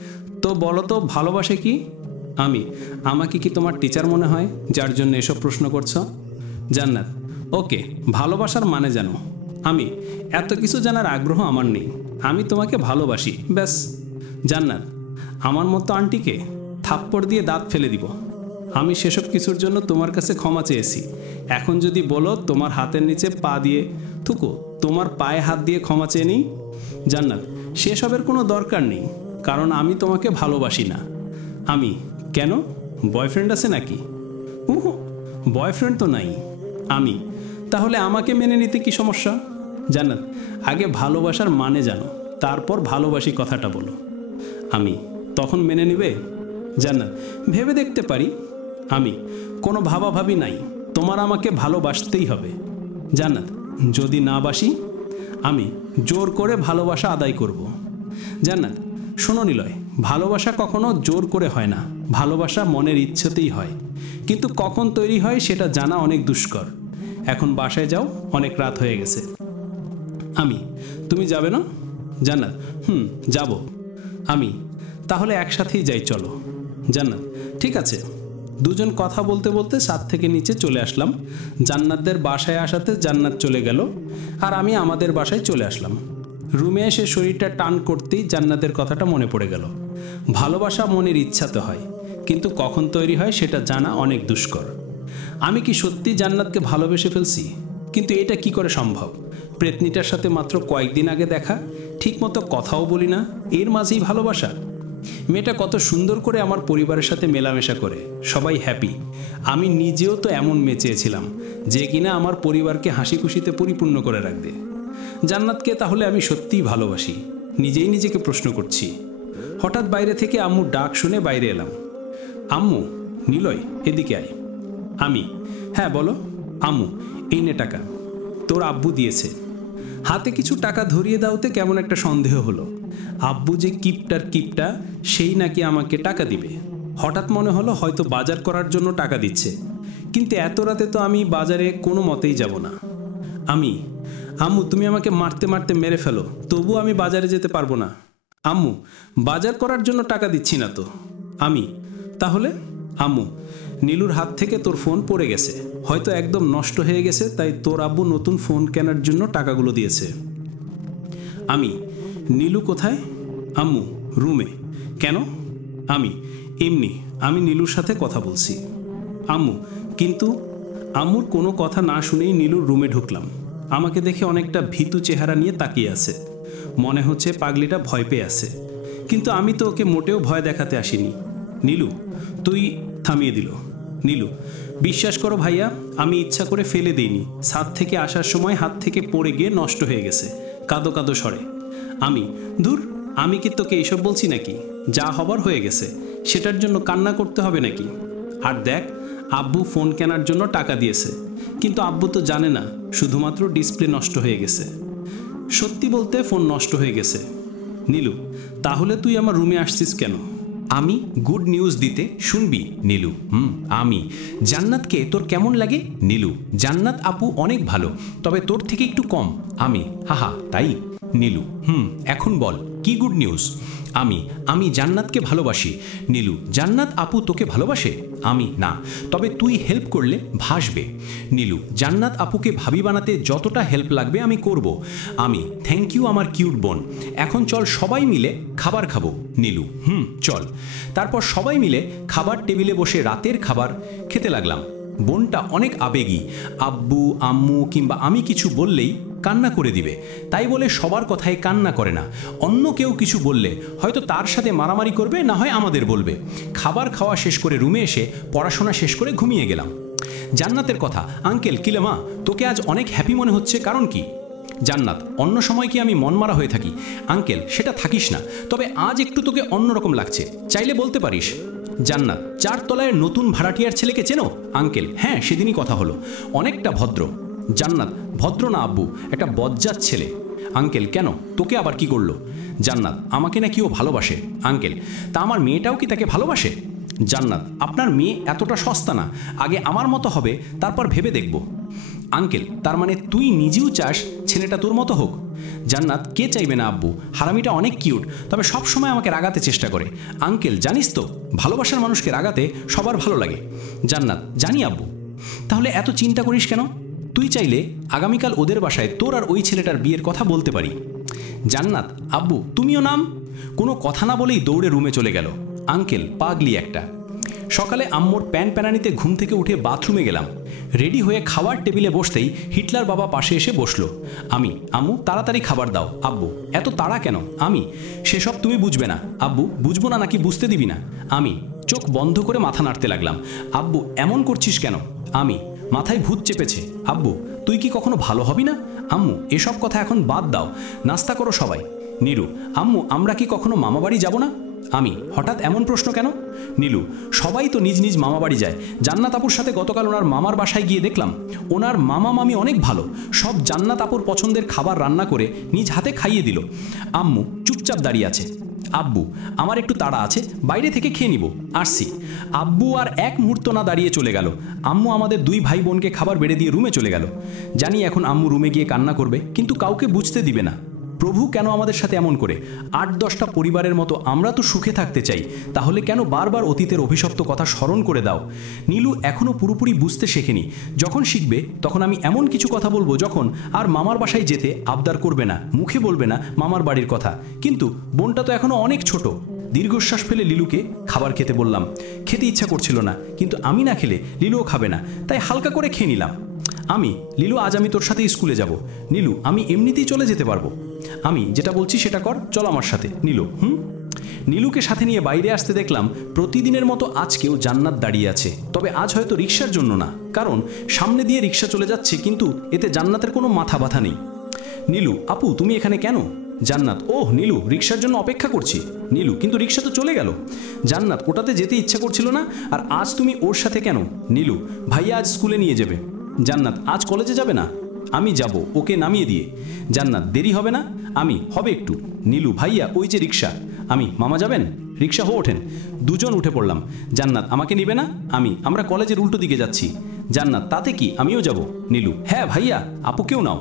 তো বলো তো ভালোবাসে কি? আমি, আমাকে কি তোমার টিচার মনে হয় যার জন্য এসব প্রশ্ন করছো? জান্নাত, ওকে, ভালোবাসার মানে জানো। আমি, এত কিছু জানার আগ্রহ আমার নেই, আমি তোমাকে ভালোবাসি, ব্যাস। জান্নাত, আমার মতো আন্টিকে থাপ্পড় দিয়ে দাঁত ফেলে দিব। আমি সেসব কিছুর জন্য তোমার কাছে ক্ষমা চেয়েছি। এখন যদি বলো তোমার হাতের নিচে পা দিয়ে থুকো, তোমার পায়ে হাত দিয়ে ক্ষমা চেয়ে নিই। জান্নাত, সেসবের কোনো দরকার নেই, কারণ আমি তোমাকে ভালোবাসি না। আমি, কেন? বয়ফ্রেন্ড আছে নাকি? বয়ফ্রেন্ড তো নাই। আমি, তাহলে আমাকে মেনে নিতে কি সমস্যা? জান্নাত, আগে ভালোবাসার মানে জানো, তারপর ভালোবাসি কথাটা বলো। আমি, তখন মেনে নিবে? জান্নাত, ভেবে দেখতে পারি। আমি, কোনো ভাবাভাবি নাই, তোমার আমাকে ভালোবাসতেই হবে। জান্নাত, যদি না বাসি? আমি, জোর করে ভালোবাসা আদায় করব। জান্নাত, শোনো নিলয়, ভালোবাসা কখনো জোর করে হয় না, ভালোবাসা মনের ইচ্ছেতেই হয়, কিন্তু কখন তৈরি হয় সেটা জানা অনেক দুষ্কর। এখন বাসায় যাও, অনেক রাত হয়ে গেছে। আমি, তুমি যাবে না? জান্নাত, যাব। আমি, তাহলে একসাথেই যাই, চলো। জান্নাত, ঠিক আছে। দুজন কথা বলতে বলতে ছাদ থেকে নিচে চলে আসলাম। জান্নাতদের বাসায় আসাতে জান্নাত চলে গেল, আর আমি আমাদের বাসায় চলে আসলাম। রুমে এসে শরীরটা টান করতেই জান্নাতের কথাটা মনে পড়ে গেল। ভালোবাসা মনের ইচ্ছাতে হয়, কিন্তু কখন তৈরি হয় সেটা জানা অনেক দুষ্কর। আমি কি সত্যি জান্নাতকে ভালোবেসে ফেলছি? কিন্তু এটা কি করে সম্ভব? প্রেতনিটার সাথে মাত্র কয়েকদিন আগে দেখা, ঠিকমতো কথাও বলি না, এর মাঝেই ভালোবাসা? মেয়েটা কত সুন্দর করে আমার পরিবারের সাথে মেলামেশা করে, সবাই হ্যাপি। আমি নিজেও তো এমন মেয়ে চেয়েছিলাম, যে কিনা আমার পরিবারকে হাসি খুশিতে পরিপূর্ণ করে রাখবে। জান্নাতকে তাহলে আমি সত্যিই ভালোবাসি? নিজেই নিজেকে প্রশ্ন করছি। হঠাৎ বাইরে থেকে আম্মুর ডাক শুনে বাইরে এলাম। আম্মু, নিলয়, এদিকে আয়। আমি, হ্যাঁ বলো। আম্মু, এই নে টাকা, তোর আব্বু দিয়েছে। হাতে কিছু টাকা ধরিয়ে দাওতে কেমন একটা সন্দেহ হলো। আব্বু যে কিপটা, সেই নাকি আমাকে টাকা দিবে। হঠাৎ মনে হলো হয়তো বাজার করার জন্য টাকা দিচ্ছে, কিন্তু এত রাতে তো আমি বাজারে কোনো মতেই যাব না। আমি, আম্মু তুমি আমাকে মারতে মারতে মেরে ফেলো, তবু আমি বাজারে যেতে পারবো না। আম্মু, বাজার করার জন্য টাকা দিচ্ছি না তো। আমি, তাহলে? আম্মু, নীলুর হাত থেকে তোর ফোন পড়ে গেছে, হয়তো একদম নষ্ট হয়ে গেছে, তাই তোর আব্বু নতুন ফোন কেনার জন্য টাকাগুলো দিয়েছে। আমি, নীলু কোথায়? আম্মু, রুমে। কেন? আমি, এমনি, আমি নীলুর সাথে কথা বলছি। আম্মু, কিন্তু? আম্মুর কোনো কথা না শুনেই নীলুর রুমে ঢুকলাম। আমাকে দেখে অনেকটা ভীতু চেহারা নিয়ে তাকিয়ে আছে, মনে হচ্ছে পাগলিটা ভয় পেয়ে আছে, কিন্তু আমি তো ওকে মোটেও ভয় দেখাতে আসিনি। নীলু, তুই? থামিয়ে দিল। নীলু, বিশ্বাস করো ভাইয়া, আমি ইচ্ছা করে ফেলে দিইনি, ছাদ থেকে আসার সময় হাত থেকে পড়ে গিয়ে নষ্ট হয়ে গেছে, কাঁদো কাঁদো স্বরে। আমি, ধুর, আমি কি তোকে এইসব বলছি নাকি? যা হবার হয়ে গেছে, সেটার জন্য কান্না করতে হবে নাকি? আর দেখ, আব্বু ফোন কেনার জন্য টাকা দিয়েছে, কিন্তু আব্বু তো জানে না শুধুমাত্র ডিসপ্লে নষ্ট হয়ে গেছে। সত্যি বলতে ফোন নষ্ট হয়ে গেছে। নীলু, তাহলে তুই আমার রুমে আসছিস কেন? আমি গুড নিউজ দিতে, শুনবি? নীলু, আমি, জান্নাতকে তোর কেমন লাগে? নীলু, জান্নাত আপু অনেক ভালো, তবে তোর থেকে একটু কম। আমি, হাহা, তাই? নীলু, এখন বল কি গুড নিউজ? আমি জান্নাতকে ভালোবাসি। নীলু, জান্নাত আপু তোকে ভালোবাসে? আমি, না, তবে তুই হেল্প করলে ভাসবে। নীলু, জান্নাত আপুকে ভাবি বানাতে যতটা হেল্প লাগবে আমি করব। আমি, থ্যাংক ইউ আমার কিউট বোন। এখন চল সবাই মিলে খাবার খাবো। নীলু, চল। তারপর সবাই মিলে খাবার টেবিলে বসে রাতের খাবার খেতে লাগলাম। বোনটা অনেক আবেগী, আব্বু আম্মু কিংবা আমি কিছু বললেই কান্না করে দিবে, তাই বলে সবার কথায় কান্না করে না। অন্য কেউ কিছু বললে হয়তো তার সাথে মারামারি করবে, না হয় আমাদের বলবে। খাবার খাওয়া শেষ করে রুমে এসে পড়াশোনা শেষ করে ঘুমিয়ে গেলাম। জান্নাতের কথা, আঙ্কেল কিলে মা, তোকে আজ অনেক হ্যাপি মনে হচ্ছে, কারণ কি? জান্নাত, অন্য সময় কি আমি মনমারা হয়ে থাকি? আঙ্কেল, সেটা থাকিস না, তবে আজ একটু তোকে অন্যরকম লাগছে, চাইলে বলতে পারিস। জান্নাত, 4 তলায় নতুন ভাড়াটিয়ার ছেলেকে চেনো? আঙ্কেল, হ্যাঁ, সেদিনই কথা হলো, অনেকটা ভদ্র। জান্নাত, ভদ্র না আব্বু, একটা বজ্জাত ছেলে। আঙ্কেল, কেন, তোকে আবার কি করলো? জান্নাত, আমাকে নাকি ও ভালোবাসে। আঙ্কেল, তা আমার মেয়েটাও কি তাকে ভালোবাসে? জান্নাত, আপনার মেয়ে এতটা সস্তা না, আগে আমার মতো হবে, তারপর ভেবে দেখব। আঙ্কেল, তার মানে তুই নিজেও চাস ছেলেটা তোর মতো হোক? জান্নাত, কে চাইবে না আব্বু, হারামিটা অনেক কিউট, তবে সব সময় আমাকে রাগাতে চেষ্টা করে। আঙ্কেল, জানিস তো, ভালোবাসার মানুষকে রাগাতে সবার ভালো লাগে। জান্নাত, জানি আব্বু। তাহলে এত চিন্তা করিস কেন? তুই চাইলে আগামীকাল ওদের বাসায় তোর আর ওই ছেলেটার বিয়ের কথা বলতে পারি। জান্নাত, আব্বু তুমিও নাম। কোনো কথা না বলেই দৌড়ে রুমে চলে গেল। আঙ্কেল, পাগলি একটা। সকালে আম্মুর প্যান প্যানানিতে ঘুম থেকে উঠে বাথরুমে গেলাম। রেডি হয়ে খাওয়ার টেবিলে বসতেই হিটলার বাবা পাশে এসে বসলো। আমি, আম্মু তাড়াতাড়ি খাবার দাও। আব্বু, এত তাড়া কেন? আমি, সেসব তুমি বুঝবে না। আব্বু, বুঝবো না নাকি বুঝতে দিবি না? আমি, চোখ বন্ধ করে মাথা নাড়তে লাগলাম। আব্বু, এমন করছিস কেন? আমি, মাথায় ভূত চেপেছে। আব্বু, তুই কি কখনো ভালো হবি না? আম্মু, এসব কথা এখন বাদ দাও, নাস্তা করো সবাই। নীলু, আম্মু, আমরা কি কখনো মামাবাড়ি যাব না? আমি, হঠাৎ এমন প্রশ্ন কেন? নীলু, সবাই তো নিজ নিজ মামাবাড়ি যায়। জান্নাত আপুর সাথে গতকাল ওনার মামার বাসায় গিয়ে দেখলাম ওনার মামা মামি অনেক ভালো, সব জান্নাত আপুর পছন্দের খাবার রান্না করে নিজ হাতে খাইয়ে দিল। আম্মু চুপচাপ দাঁড়িয়ে আছে। আব্বু, আমার একটু তাড়া আছে, বাইরে থেকে খেয়ে নিব, আসছি। আব্বু আর এক মুহূর্ত না দাঁড়িয়ে চলে গেল। আম্মু আমাদের 2 ভাই বোনকে খাবার বেড়ে দিয়ে রুমে চলে গেল। জানি এখন আম্মু রুমে গিয়ে কান্না করবে, কিন্তু কাউকে বুঝতে দিবে না। প্রভু কেন আমাদের সাথে এমন করে? 8-10টা পরিবারের মতো আমরা তো সুখে থাকতে চাই, তাহলে কেন বারবার অতীতের অভিশপ্ত কথা স্মরণ করে দাও? নীলু এখনও পুরোপুরি বুঝতে শেখেনি। যখন শিখবে তখন আমি এমন কিছু কথা বলবো যখন আর মামার বাসায় যেতে আবদার করবে না, মুখে বলবে না মামার বাড়ির কথা। কিন্তু বোনটা তো এখনও অনেক ছোট। দীর্ঘশ্বাস ফেলে লিলুকে খাবার খেতে বললাম। খেতে ইচ্ছা করছিল না, কিন্তু আমি না খেলে লিলুও খাবে না, তাই হালকা করে খেয়ে নিলাম। আমি, লিলু আজ আমি তোর সাথে স্কুলে যাব। নীলু, আমি এমনিতেই চলে যেতে পারবো। আমি, যেটা বলছি সেটা কর, চল আমার সাথে। নীলু, নীলুকে সাথে নিয়ে বাইরে আসতে দেখলাম প্রতিদিনের মতো আজকেও জান্নাত দাঁড়িয়ে আছে, তবে আজ হয়তো রিক্সার জন্য না, কারণ সামনে দিয়ে রিক্সা চলে যাচ্ছে, কিন্তু এতে জান্নাতের কোনো মাথা ব্যথা নেই। নীলু, আপু তুমি এখানে কেন? জান্নাত, ওহ নীলু, রিক্সার জন্য অপেক্ষা করছি। নীলু, কিন্তু রিক্সা তো চলে গেল। জান্নাত, ওটাতে যেতে ইচ্ছা করছিল না, আর আজ তুমি ওর সাথে কেন? নীলু, ভাইয়া আজ স্কুলে নিয়ে যাবে। জান্নাত, আজ কলেজে যাবে না? আমি যাব, ওকে নামিয়ে দিয়ে। জান্নাত, দেরি হবে না? আমি, হবে একটু। নীলু, ভাইয়া ওই যে রিক্সা। আমি, মামা যাবেন? রিক্সা হো ওঠেন। দুজন উঠে পড়লাম। জান্নাত, আমাকে নিবে না? আমি, আমরা কলেজের উল্টো দিকে যাচ্ছি। জান্নাত, তাতে কি, আমিও যাব। নীলু, হ্যাঁ ভাইয়া, আপুকেও নাও।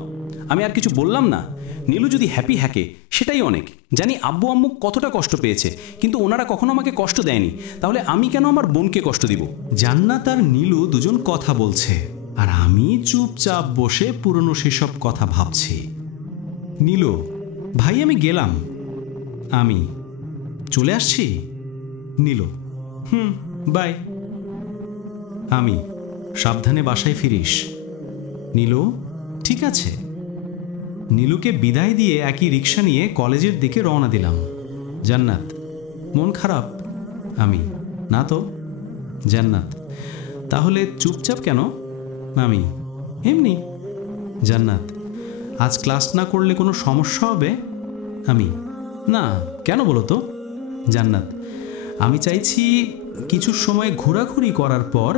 আমি আর কিছু বললাম না। নীলু যদি হ্যাপি হ্যাকে সেটাই অনেক। জানি আব্বু আম্মু কতটা কষ্ট পেয়েছে, কিন্তু ওনারা কখনো আমাকে কষ্ট দেয়নি, তাহলে আমি কেন আমার বোনকে কষ্ট দিব? জান্নাত আর নীলু দুজন কথা বলছে, আর আমি চুপচাপ বসে পুরনো সেসব কথা ভাবছি। নীলু, ভাই আমি গেলাম। আমি, চলে আসছি। নীলু, বাই। আমি, সাবধানে বাসায় ফিরিস। নীলু, ঠিক আছে। নীলুকে বিদায় দিয়ে একই রিক্সা নিয়ে কলেজের দিকে রওনা দিলাম। জান্নাত, মন খারাপ? আমি, না তো। জান্নাত, তাহলে চুপচাপ কেন? আমি, এমনি। জান্নাত, আজ ক্লাস না করলে কোনো সমস্যা হবে? আমি, না, কেন বলো তো? জান্নাত, আমি চাইছি কিছু সময় ঘোরাঘুরি করার পর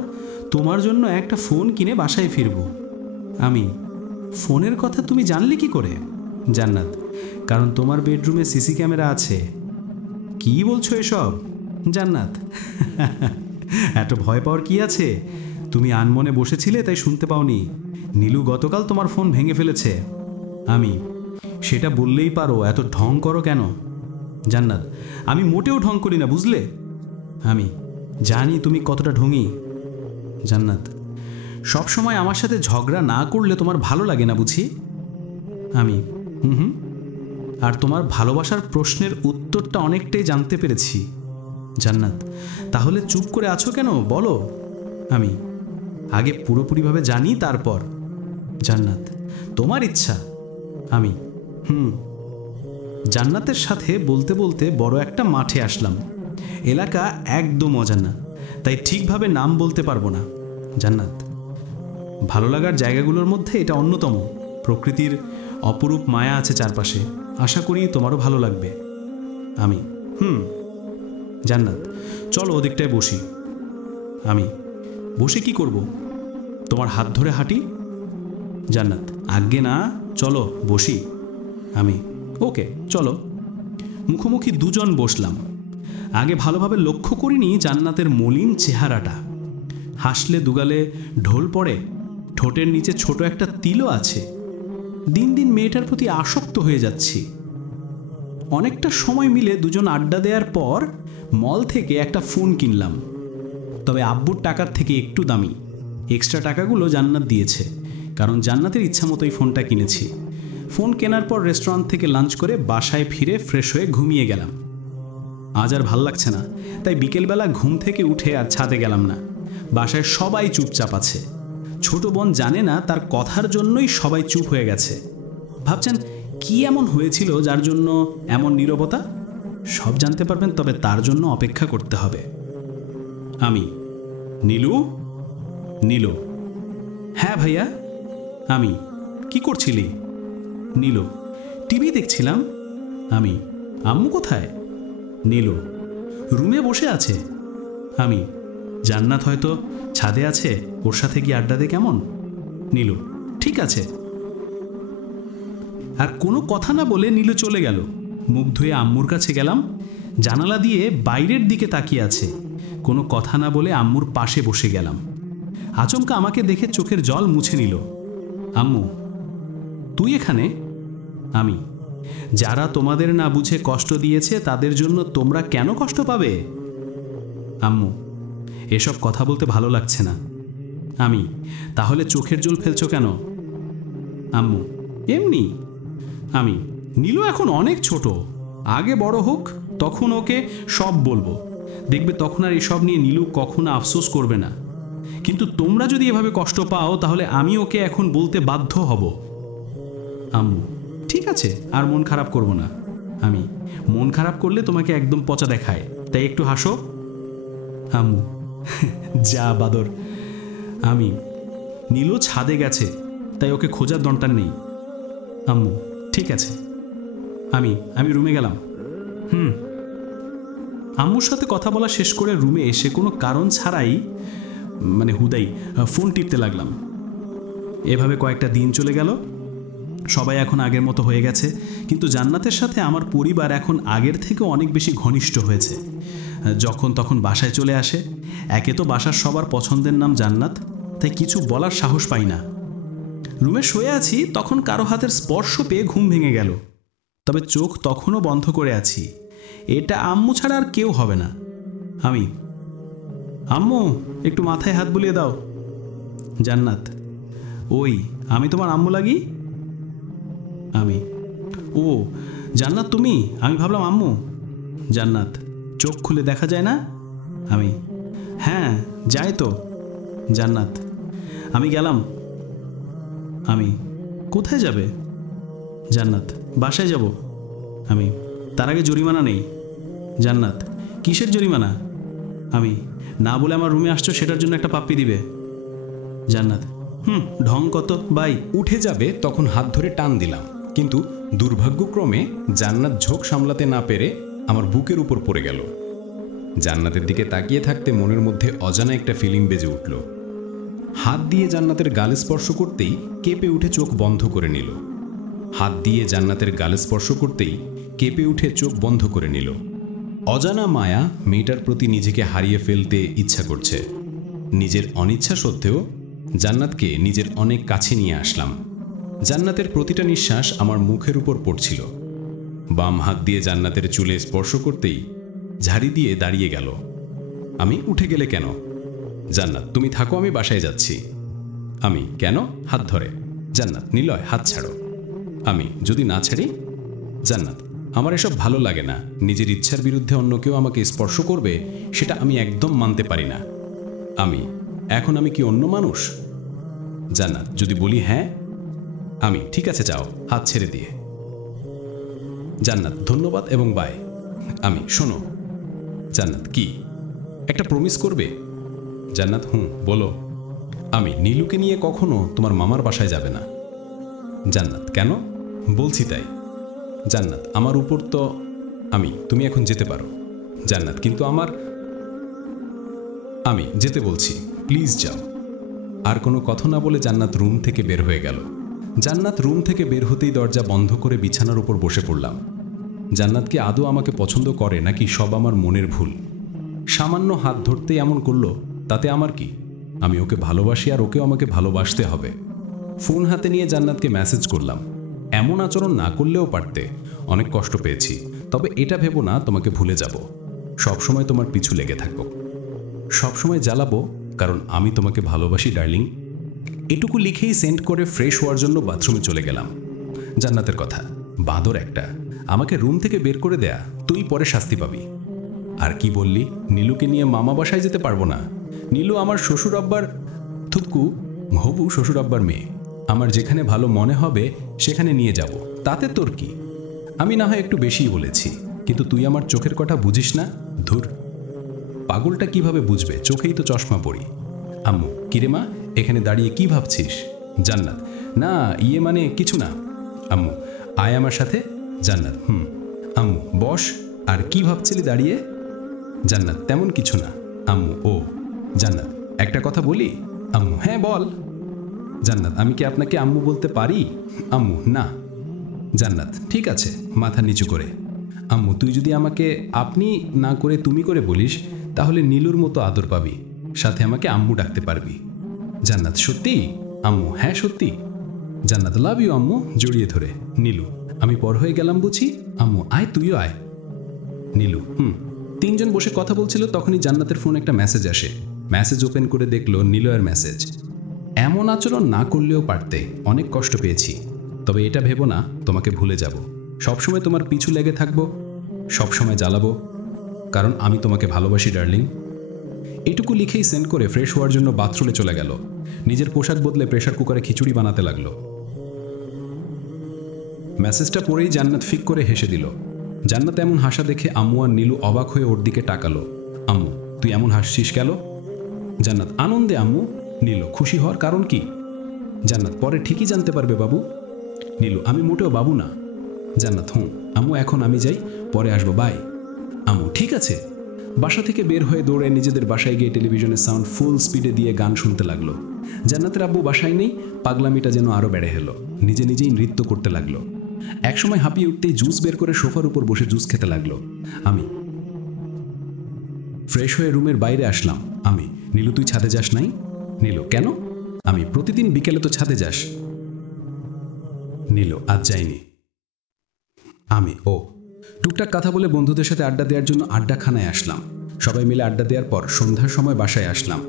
তোমার জন্য একটা ফোন কিনে বাসায় ফিরব। আমি, ফোনের কথা তুমি জানলে কি করে? জান্নাত, কারণ তোমার বেডরুমে সিসি ক্যামেরা আছে। কি বলছো এসব? জান্নাত, এত ভয় পাওয়ার কি আছে? তুমি আনমনে বসেছিলে তাই শুনতে পাওনি। নীলু গতকাল তোমার ফোন ভেঙে ফেলেছে। আমি, সেটা বললেই পারো, এত ঢং করো কেন? জান্নাত, আমি মোটেও ঢং করি না, বুঝলে? আমি, জানি তুমি কতটা ঢঙি। জান্নাত, সব সময় আমার সাথে ঝগড়া না করলে তোমার ভালো লাগে না বুঝি? আমি, হুম। আর তোমার ভালোবাসার প্রশ্নের উত্তরটা অনেকটাই জানতে পেরেছি। জান্নাত, তাহলে চুপ করে আছো কেন, বলো। আমি, আগে পুরোপুরিভাবে জানি তারপর। জান্নাত, তোমার ইচ্ছা। আমি, জান্নাতের সাথে বলতে বলতে বড় একটা মাঠে আসলাম। এলাকা একদম অজানা, তাই ঠিকভাবে নাম বলতে পারবো না। জান্নাত, ভালো লাগার জায়গাগুলোর মধ্যে এটা অন্যতম। প্রকৃতির অপরূপ মায়া আছে চারপাশে, আশা করি তোমারও ভালো লাগবে। আমি, জান্নাত, চলো ওদিকটায় বসি। আমি, বসে কি করব? তোমার হাত ধরে হাঁটি। জান্নাত, আজ্ঞে না, চলো বসি। আমি, ওকে চলো। মুখোমুখি দুজন বসলাম। আগে ভালোভাবে লক্ষ্য করিনি জান্নাতের মলিন চেহারাটা। হাসলে দুগালে ঢোল পড়ে, ঠোঁটের নিচে ছোট একটা তিলও আছে। দিন দিন মেয়েটার প্রতি আসক্ত হয়ে যাচ্ছি। অনেকটা সময় মিলে দুজন আড্ডা দেওয়ার পর মল থেকে একটা ফোন কিনলাম, তবে আব্বুর টাকার থেকে একটু দামি। এক্সট্রা টাকাগুলো জান্নাত দিয়েছে, কারণ জান্নাতের ইচ্ছা মতোই ফোনটা কিনেছি। ফোন কেনার পর রেস্টুরেন্ট থেকে লাঞ্চ করে বাসায় ফিরে ফ্রেশ হয়ে ঘুমিয়ে গেলাম। আজ আর ভাল লাগছে না, তাই বিকেলবেলা ঘুম থেকে উঠে আর ছাদে গেলাম না। বাসায় সবাই চুপচাপ আছে। ছোট বোন জানে না তার কথার জন্যই সবাই চুপ হয়ে গেছে। ভাবছেন কি এমন হয়েছিল যার জন্য এমন নীরবতা? সব জানতে পারবেন, তবে তার জন্য অপেক্ষা করতে হবে। আমি, নীলু। নীলু, হ্যাঁ ভাইয়া। আমি, কি করছিলি? নীলু, টিভি দেখছিলাম। আমি, আম্মু কোথায়? নীলু, রুমে বসে আছে। আমি, জান্নাত হয়তো ছাদে আছে, ওর সাথে কি আড্ডা দে কেমন? নীলু, ঠিক আছে। আর কোনো কথা না বলে নীলু চলে গেল। মুখ ধুয়ে আম্মুর কাছে গেলাম। জানালা দিয়ে বাইরের দিকে তাকিয়ে আছে। কোনো কথা না বলে আম্মুর পাশে বসে গেলাম। আচমকা আমাকে দেখে চোখের জল মুছে নিল। আম্মু, তুই এখানে? আমি, যারা তোমাদের না বুঝে কষ্ট দিয়েছে তাদের জন্য তোমরা কেন কষ্ট পাবে? আম্মু, এসব কথা বলতে ভালো লাগছে না। আমি, তাহলে চোখের জল ফেলছো কেন? আম্মু, এমনি। আমি, নীলু এখন অনেক ছোট, আগে বড় হোক, তখন ওকে সব বলবো। দেখবে তখন আর এসব নিয়ে নীলু কখনো আফসোস করবে না। কিন্তু তোমরা যদি এভাবে কষ্ট পাও তাহলে আমি ওকে এখন বলতে বাধ্য হব। আম্মু, ঠিক আছে, আর মন খারাপ করব না। আমি, মন খারাপ করলে তোমাকে একদম পচা দেখায়, তাই একটু হাসো। আম্মু, যা বাদর। আমি, নীলু ছাদে গেছে, তাই ওকে খোঁজার দরকার নেই। আম্মু, ঠিক আছে। আমি রুমে গেলাম। আম্মুর সাথে কথা বলা শেষ করে রুমে এসে কোনো কারণ ছাড়াই হুদাই ফোন টিপতে লাগলাম। এভাবে কয়েকটা দিন চলে গেল। সবাই এখন আগের মতো হয়ে গেছে, কিন্তু জান্নাতের সাথে আমার পরিবার এখন আগের থেকে অনেক বেশি ঘনিষ্ঠ হয়েছে। যখন তখন বাসায় চলে আসে। একে তো বাসার সবার পছন্দের নাম জান্নাত, তাই কিছু বলার সাহস পাই না। রুমে শুয়ে আছি, তখন কারো হাতের স্পর্শ পেয়ে ঘুম ভেঙে গেল। তবে চোখ তখনও বন্ধ করে আছি। এটা আম্মু ছাড়া আর কেউ হবে না। আমি, আম্মু একটু মাথায় হাত বুলিয়ে দাও। জান্নাত, ওই আমি তোমার আম্মু লাগি? আমি, ও জান্নাত তুমি? আমি ভাবলাম আম্মু। জান্নাত, চোখ খুলে দেখা যায় না? আমি, হ্যাঁ যায় তো। জান্নাত, আমি গেলাম। আমি, কোথায় যাবে? জান্নাত, বাসায় যাব। আমি, তার আগে জরিমানা নেই। জান্নাত, কিসের জরিমানা? আমি, না বলে আমার রুমে আসছো সেটার জন্য একটা পাপ্পি দিবে। জান্নাত, ঢং কত বাই। উঠে যাবে তখন হাত ধরে টান দিলাম, কিন্তু দুর্ভাগ্যক্রমে জান্নাত ঝোঁক সামলাতে না পেরে আমার বুকের উপর পড়ে গেল। জান্নাতের দিকে তাকিয়ে থাকতে মনের মধ্যে অজানা একটা ফিলিং বেজে উঠল। হাত দিয়ে জান্নাতের গালে স্পর্শ করতেই কেঁপে উঠে চোখ বন্ধ করে নিল। হাত দিয়ে জান্নাতের গালে স্পর্শ করতেই কেঁপে উঠে চোখ বন্ধ করে নিল। অজানা মায়া মেয়েটার প্রতি নিজেকে হারিয়ে ফেলতে ইচ্ছা করছে। নিজের অনিচ্ছা সত্ত্বেও জান্নাতকে নিজের অনেক কাছে নিয়ে আসলাম। জান্নাতের প্রতিটা নিঃশ্বাস আমার মুখের উপর পড়ছিল। বাম হাত দিয়ে জান্নাতের চুলে স্পর্শ করতেই ঝাড়ি দিয়ে দাঁড়িয়ে গেল। আমি, উঠে গেলে কেন? জান্নাত, তুমি থাকো, আমি বাসায় যাচ্ছি। আমি, কেন? হাত ধরে। জান্নাত, নিলয় হাত ছাড়ো। আমি, যদি না ছাড়ি? জান্নাত, আমার এসব ভালো লাগে না। নিজের ইচ্ছার বিরুদ্ধে অন্য কেউ আমাকে স্পর্শ করবে, সেটা আমি একদম মানতে পারি না। আমি, এখন আমি কি অন্য মানুষ? জান্নাত, যদি বলি হ্যাঁ? আমি, ঠিক আছে যাও, হাত ছেড়ে দিয়ে। জান্নাত, ধন্যবাদ এবং বাই। আমি, শোনো। জান্নাত, কি? একটা প্রমিস করবে? জান্নাত, বলো। আমি, নীলুকে নিয়ে কখনো তোমার মামার বাসায় যাবে না। জান্নাত, কেন? বলছি তাই। জান্নাত, আমার উপর তো। আমি, তুমি এখন যেতে পারো। জান্নাত, কিন্তু আমার। আমি, যেতে বলছি, প্লিজ যাও। আর কোনো কথা না বলে জান্নাত রুম থেকে বের হয়ে গেল। জান্নাত রুম থেকে বের হতেই দরজা বন্ধ করে বিছানার উপর বসে পড়লাম। জান্নাত কি আদৌ আমাকে পছন্দ করে নাকি সব আমার মনের ভুল? সামান্য হাত ধরতেই এমন করলো, তাতে আমার কি? আমি ওকে ভালোবাসি আর ওকেও আমাকে ভালোবাসতে হবে। ফোন হাতে নিয়ে জান্নাতকে মেসেজ করলাম। এমন আচরণ না করলেও পারতে, অনেক কষ্ট পেয়েছি, তবে এটা ভেবো না তোমাকে ভুলে যাব। সবসময় তোমার পিছু লেগে থাকবো, সবসময় জ্বালাবো, কারণ আমি তোমাকে ভালোবাসি ডার্লিং। এটুকু লিখেই সেন্ড করে ফ্রেশ হওয়ার জন্য বাথরুমে চলে গেলাম। জান্নাতের কথা, বাঁদর একটা, আমাকে রুম থেকে বের করে দেয়া, তুই পরে শাস্তি পাবি। আর কি বললি? নীলুকে নিয়ে মামা বাসায় যেতে পারবো না। নীলু আমার শ্বশুর আব্বার থুকু, হবু শ্বশুর আব্বার মেয়ে। আমার যেখানে ভালো মনে হবে সেখানে নিয়ে যাব, তাতে তোর কি? আমি না হয় একটু বেশিই বলেছি, কিন্তু তুই আমার চোখের কথা বুঝিস না। ধুর, পাগলটা কিভাবে বুঝবে? চোখেই তো চশমা পরি। আম্মু, কিরে মা, এখানে দাঁড়িয়ে কি ভাবছিস? জান্নাত, না ইয়ে মানে কিছু না। আম্মু, আয় আমার সাথে। জান্নাত, আম্মু বস। আর কি ভাবছিলি দাঁড়িয়ে? জান্নাত, তেমন কিছু না। আম্মু, ও। জান্নাত, একটা কথা বলি? আম্মু, হ্যাঁ বল। জান্নাত, আমি কি আপনাকে আম্মু বলতে পারি? আম্মু, না। জান্নাত, ঠিক আছে, মাথা নিচু করে। আম্মু, তুই যদি আমাকে আপনি না করে তুমি করে বলিস, তাহলে নীলুর মতো আদর পাবি, সাথে আমাকে আম্মু ডাকতে পারবি। জান্নাত, সত্যি? আম্মু, হ্যাঁ সত্যি। জান্নাত, লাভ ইউ আম্মু, জড়িয়ে ধরে। নীলু, আমি পর হয়ে গেলাম বুঝি? আম্মু, আয়, তুইও আয়। নীলু, তিনজন বসে কথা বলছিল, তখনই জান্নাতের ফোন একটা মেসেজ আসে। মেসেজ ওপেন করে দেখলো নিলয়ের মেসেজ। এমন আচরণ না করলেও পারতে, অনেক কষ্ট পেয়েছি, তবে এটা ভেবো না তোমাকে ভুলে যাব। সবসময় তোমার পিছু লেগে থাকবো, সবসময় জ্বালাবো, কারণ আমি তোমাকে ভালোবাসি ডার্লিং। এটুকু লিখেই সেন্ড করে ফ্রেশ হওয়ার জন্য বাথরুমে চলে গেল। নিজের পোশাক বদলে প্রেসার কুকারে খিচুড়ি বানাতে লাগলো। মেসেজটা পড়েই জান্নাত ফিক করে হেসে দিল। জান্নাত এমন হাসা দেখে আম্মু আর নীলু অবাক হয়ে ওর দিকে তাকালো। আম্মু, তুই এমন হাসছিস কেন? জান্নাত, আনন্দে আম্মু। নীলু, খুশি হওয়ার কারণ কি? জান্নাত, পরে ঠিকই জানতে পারবে বাবু। নীলু, আমি মোটেও বাবু না। জান্নাত, আম্মু এখন আমি যাই, পরে আসবো, বাই। আম্মু, ঠিক আছে। বাসা থেকে বের হয়ে দৌড়ে নিজেদের বাসায় গিয়ে টেলিভিশনের সাউন্ড ফুল স্পিডে দিয়ে গান শুনতে লাগলো। জান্নাতের আব্বু বাসায় নেই, পাগলামিটা যেন আরও বেড়ে হলো। নিজে নিজেই নৃত্য করতে লাগলো। একসময় হাঁপিয়ে উঠতেই জুস বের করে সোফার উপর বসে জুস খেতে লাগলো। আমি ফ্রেশ হয়ে রুমের বাইরে আসলাম। আমি, নীলু তুই ছাদে যাস নাই? নীলু, কেন? আমি, প্রতিদিন বিকেলে তো ছাদে যাস। নীলু, আজ যাইনি। আমি টুকটাক কথা বলে বন্ধুদের সাথে আড্ডা দেওয়ার জন্য আড্ডাখানায় আসলাম। সবাই মিলে আড্ডা দেওয়ার পর সন্ধ্যার সময় বাসায় আসলাম।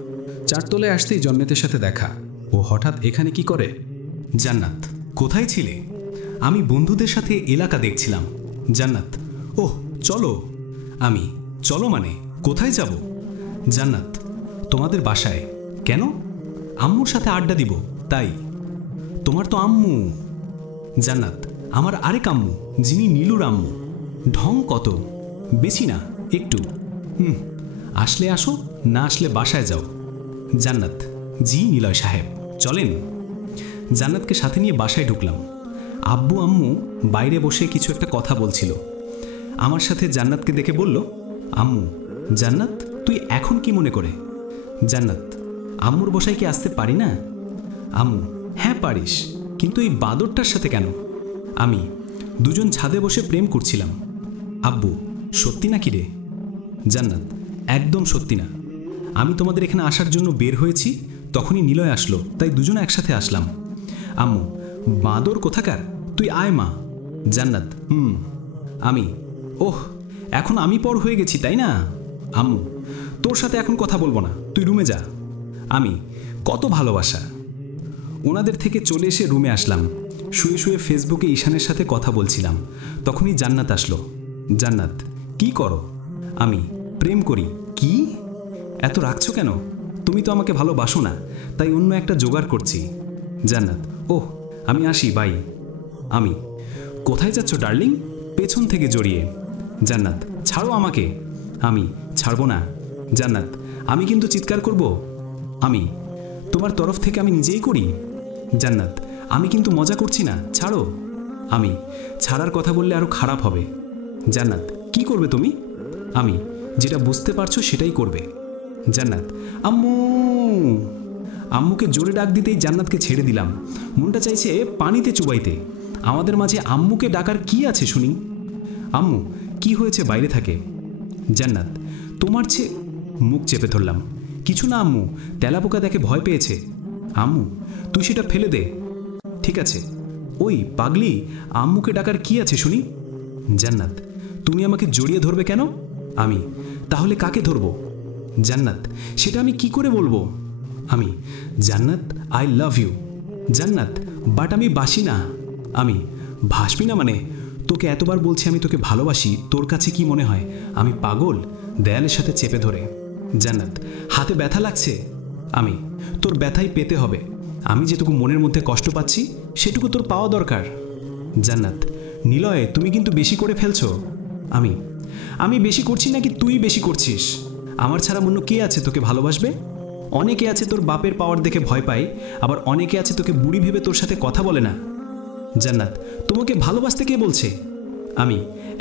চারতলায় আসতেই জন্নেতের সাথে দেখা। ও হঠাৎ এখানে কি করে? জান্নাত, কোথায় ছিলে? আমি বন্ধুদের সাথে এলাকা দেখছিলাম। জান্নাত, ওহ চলো। আমি, চলো মানে কোথায় যাব? জান্নাত, তোমাদের বাসায়। কেন? আম্মুর সাথে আড্ডা দিব তাই। তোমার তো আম্মু। জান্নাত, আমার আরেক আম্মু, যিনি নীলুর আম্মু। ঢং কত, বেশি না একটু। আসলে আসো, না আসলে বাসায় যাও। জান্নাত, জি নিলয় সাহেব, চলেন। জান্নাতকে সাথে নিয়ে বাসায় ঢুকলাম। আব্বু আম্মু বাইরে বসে কিছু একটা কথা বলছিল। আমার সাথে জান্নাতকে দেখে বলল, আম্মু, জান্নাত তুই এখন কি মনে করে? জান্নাত, আম্মুর বসায় কি আসতে পারি না? আম্মু, হ্যাঁ পারিস, কিন্তু এই বাদরটার সাথে কেন? আমি, দুজন ছাদে বসে প্রেম করছিলাম। আব্বু, সত্যি না কি রে? জান্নাত, একদম সত্যি না। আমি তোমাদের এখানে আসার জন্য বের হয়েছি, তখনই নিলয় আসলো, তাই দুজনে একসাথে আসলাম। আম্মু, বাঁদর কোথাকার, তুই আয় মা। জান্নাত, আমি, ওহ এখন আমি পর হয়ে গেছি তাই না? আম্মু, তোর সাথে এখন কথা বলবো না, তুই রুমে যা। আমি, কত ভালোবাসা। ওনাদের থেকে চলে এসে রুমে আসলাম। শুয়ে শুয়ে ফেসবুকে ঈশানের সাথে কথা বলছিলাম, তখনই জান্নাত আসলো। জান্নাত, কি করো? আমি, প্রেম করি। কি? এত রাখছো কেন? তুমি তো আমাকে ভালোবাসো না, তাই অন্য একটা জোগাড় করছি। জান্নাত, ওহ আমি আসি, বাই। আমি, কোথায় যাচ্ছ ডার্লিং? পেছন থেকে জড়িয়ে। জান্নাত, ছাড়ো আমাকে। আমি, ছাড়বো না। জান্নাত, আমি কিন্তু চিৎকার করব। আমি, তোমার তরফ থেকে আমি নিজেই করি। জান্নাত, আমি কিন্তু মজা করছি না, ছাড়ো। আমি, ছাড়ার কথা বললে আরো খারাপ হবে। জান্নাত, কি করবে তুমি? আমি, যেটা বুঝতে পারছো সেটাই করবে। জান্নাত, আম্মু। আম্মুকে জোরে ডাক দিতেই জান্নাতকে ছেড়ে দিলাম। মনটা চাইছে পানিতে চুবাইতে। আমাদের মাঝে আম্মুকে ডাকার কি আছে শুনি? আম্মু, কি হয়েছে বাইরে থাকে? জান্নাত, তোমার মুখ চেপে ধরলাম। কিছু না আম্মু, তেলাপোকা দেখে ভয় পেয়েছে। আম্মু, তুই সেটা ফেলে দে। ঠিক আছে। ওই পাগলি, আম্মুকে ডাকার কি আছে শুনি? জান্নাত, তুমি আমাকে জড়িয়ে ধরবে কেন? আমি, তাহলে কাকে ধরবো? জান্নাত, সেটা আমি কি করে বলবো? আমি, জান্নাত আই লাভ ইউ। জান্নাত, বাট আমি বাসি না। আমি, ভাসবি না মানে? তোকে এতবার বলছি আমি তোকে ভালোবাসি, তোর কাছে কি মনে হয় আমি পাগল? দেয়ালের সাথে চেপে ধরে। জান্নাত, হাতে ব্যথা লাগছে। আমি, তোর ব্যথাই পেতে হবে। আমি যেটুকু মনের মধ্যে কষ্ট পাচ্ছি সেটুকু তোর পাওয়া দরকার। জান্নাত, নিলয় তুমি কিন্তু বেশি করে ফেলছো। আমি বেশি করছি নাকি তুই বেশি করছিস? আমার ছাড়া অন্য কে আছে তোকে ভালোবাসবে? অনেকে আছে তোর বাপের পাওয়ার দেখে ভয় পায়, আবার অনেকে আছে তোকে বুড়ি ভেবে তোর সাথে কথা বলে না। জান্নাত, তোমাকে ভালোবাসতে কে বলছে? আমি,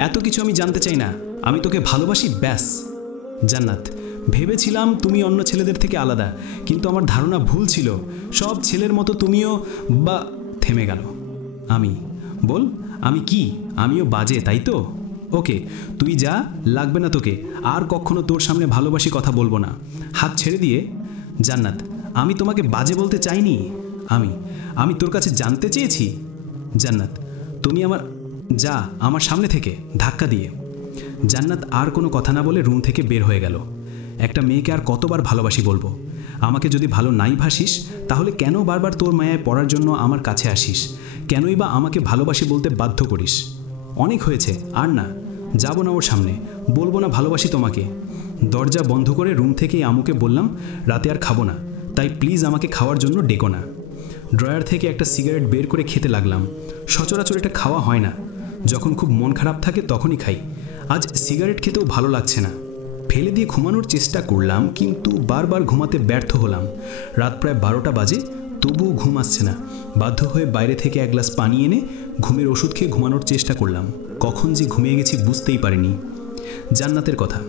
এত কিছু আমি জানতে চাই না, আমি তোকে ভালোবাসি ব্যাস। জান্নাত, ভেবেছিলাম তুমি অন্য ছেলেদের থেকে আলাদা, কিন্তু আমার ধারণা ভুল ছিল। সব ছেলের মতো তুমিও বা। থেমে গেল। আমি, বল আমি কি? আমিও বাজে তাই তো? ওকে, তুই যা, লাগবে না তোকে। আর কখনো তোর সামনে ভালোবাসি কথা বলবো না। হাত ছেড়ে দিয়ে। জান্নাত, আমি তোমাকে বাজে বলতে চাইনি। আমি তোর কাছে জানতে চেয়েছি। জান্নাত, তুমি যা আমার সামনে থেকে, ধাক্কা দিয়ে। জান্নাত আর কোনো কথা না বলে রুম থেকে বের হয়ে গেল। একটা মেয়েকে আর কতবার ভালোবাসি বলবো? আমাকে যদি ভালো নাই ভাসিস, তাহলে কেন বারবার তোর মায়ায় পড়ার জন্য আমার কাছে আসিস? কেনই বা আমাকে ভালোবাসি বলতে বাধ্য করিস? অনেক হয়েছে, আর না, যাব না ওর সামনে, বলবো না ভালোবাসি তোমাকে। দরজা বন্ধ করে রুম থেকেই আমুকে বললাম, রাতে আর খাবো না, তাই প্লিজ আমাকে খাওয়ার জন্য ডেকো না। ড্রয়ার থেকে একটা সিগারেট বের করে খেতে লাগলাম। সচরাচর এটা খাওয়া হয় না, যখন খুব মন খারাপ থাকে তখনই খাই। আজ সিগারেট খেতেও ভালো লাগছে না। ফেলে দিয়ে ঘুমানোর চেষ্টা করলাম, কিন্তু বারবার ঘুমাতে ব্যর্থ হলাম। রাত প্রায় 12টা বাজে, তবুও ঘুম আসছে না। বাধ্য হয়ে বাইরে থেকে এক গ্লাস পানি এনে ঘুমের ওষুধ খেয়ে ঘুমানোর চেষ্টা করলাম। কখন যে ঘুমিয়ে গেছি বুঝতেই পারিনি। জান্নাতের কথা।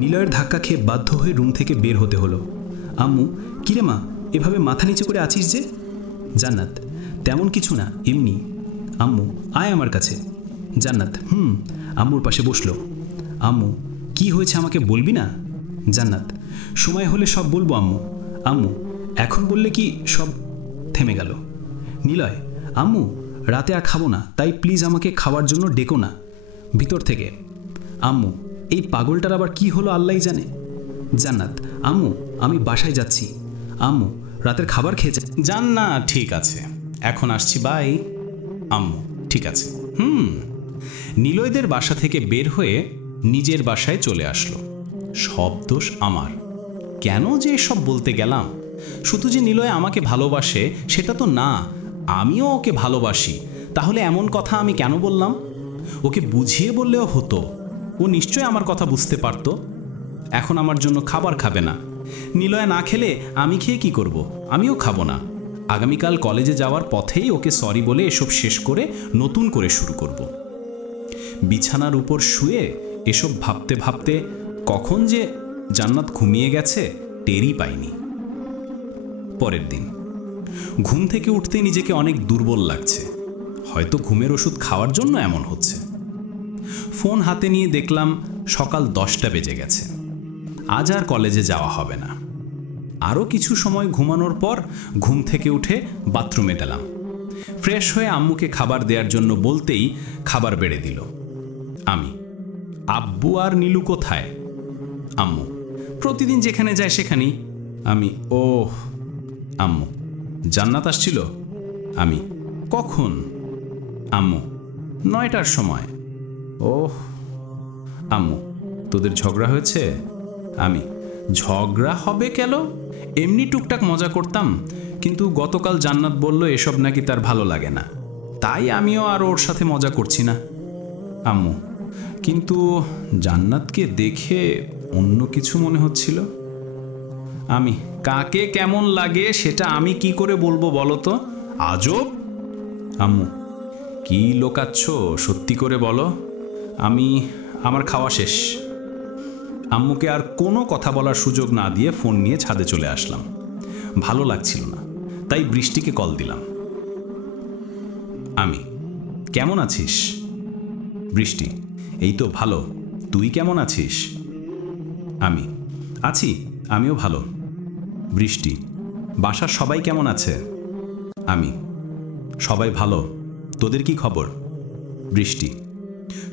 নিলয়ের ধাক্কা খেয়ে বাধ্য হয়ে রুম থেকে বের হতে হলো। আম্মু, কিরে মা, এভাবে মাথা নিচু করে আছিস যে? জান্নাত, তেমন কিছু না, এমনি। আম্মু, আয় আমার কাছে। জান্নাত, আম্মুর পাশে বসলো। আম্মু, কি হয়েছে আমাকে বলবি না? জান্নাত, সময় হলে সব বলবো আম্মু। আম্মু, এখন বললে কি সব? থেমে গেল। নিলয়, আম্মু, রাতে আর খাবো না, তাই প্লিজ আমাকে খাওয়ার জন্য ডেকো না। ভিতর থেকে, আম্মু এই পাগলটার আবার কি হলো আল্লাহই জানে। জান্নাত, আম্মু আমি বাসায় যাচ্ছি। আম্মু রাতের খাবার খেয়েছে। যান না, ঠিক আছে, এখন আসছি, বাই। আম্মু ঠিক আছে। নিলয়দের বাসা থেকে বের হয়ে নিজের বাসায় চলে আসলো। সব দোষ আমার। কেন যে এসব বলতে গেলাম? শুধু যে নিলয় আমাকে ভালোবাসে সেটা তো না, আমিও ওকে ভালোবাসি। তাহলে এমন কথা আমি কেন বললাম? ওকে বুঝিয়ে বললেও হতো, ও নিশ্চয় আমার কথা বুঝতে পারত। এখন আমার জন্য খাবার খাবে না। নিলয় না খেলে আমি খেয়ে কি করব? আমিও খাবো না। আগামীকাল কলেজে যাওয়ার পথেই ওকে সরি বলে এসব শেষ করে নতুন করে শুরু করব। বিছানার উপর শুয়ে এসব ভাবতে ভাবতে কখন যে জান্নাত ঘুমিয়ে গেছে টেরই পাইনি। পরের দিন ঘুম থেকে উঠতে নিজেকে অনেক দুর্বল লাগছে। হয়তো ঘুমের ওষুধ খাওয়ার জন্য এমন হচ্ছে। ফোন হাতে নিয়ে দেখলাম সকাল 10টা বেজে গেছে। আজ আর কলেজে যাওয়া হবে না। আরও কিছু সময় ঘুমানোর পর ঘুম থেকে উঠে বাথরুমে গেলাম। ফ্রেশ হয়ে আম্মুকে খাবার দেওয়ার জন্য বলতেই খাবার বেড়ে দিল। আমি, আব্বু আর নীলু কোথায়? আম্মু, প্রতিদিন যেখানে যায় সেখানেই। আমি, ও আম্মু, জান্নাত আসছিল? আমি, কখন? আম্মু, 9টার সময়। ওহ আম্মু, তোদের ঝগড়া হয়েছে? আমি, ঝগড়া হবে কেন? এমনি টুকটাক মজা করতাম, কিন্তু গতকাল জান্নাত বলল এসব নাকি তার ভালো লাগে না, তাই আমিও আর ওর সাথে মজা করছি না। আম্মু, কিন্তু জান্নাতকে দেখে অন্য কিছু মনে হচ্ছিল। আমি, কাকে কেমন লাগে সেটা আমি কি করে বলবো বলো তো, আজব। আম্মু, কি লোকাচ্ছ, সত্যি করে বলো। আমি, আমার খাওয়া শেষ। আম্মুকে আর কোনো কথা বলার সুযোগ না দিয়ে ফোন নিয়ে ছাদে চলে আসলাম। ভালো লাগছিল না, তাই বৃষ্টিকে কল দিলাম। আমি, কেমন আছিস? বৃষ্টি, এই তো ভালো, তুই কেমন আছিস? আমি, আছি, আমিও ভালো। বৃষ্টি, বাসার সবাই কেমন আছে? আমি, সবাই ভালো, তোদের কি খবর? বৃষ্টি,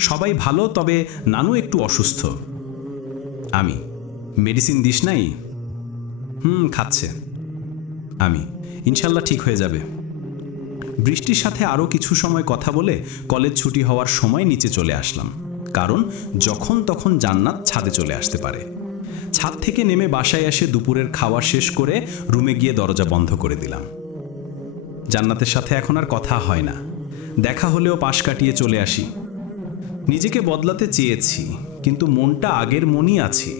সবাই ভালো, তবে নানু একটু অসুস্থ। আমি, মেডিসিন দিস নাই? খাচ্ছে। আমি, ইনশাল্লাহ ঠিক হয়ে যাবে। বৃষ্টির সাথে আরও কিছু সময় কথা বলে কলেজ ছুটি হওয়ার সময় নিচে চলে আসলাম, কারণ যখন তখন জান্নাত ছাদে চলে আসতে পারে। ছাদ থেকে নেমে বাসায় এসে দুপুরের খাওয়া শেষ করে রুমে গিয়ে দরজা বন্ধ করে দিলাম। জান্নাতের সাথে এখন আর কথা হয় না, দেখা হলেও পাশ কাটিয়ে চলে আসি। নিজেকে বদলাতে চেয়েছি, কিন্তু মনটা আগের মনই আছি।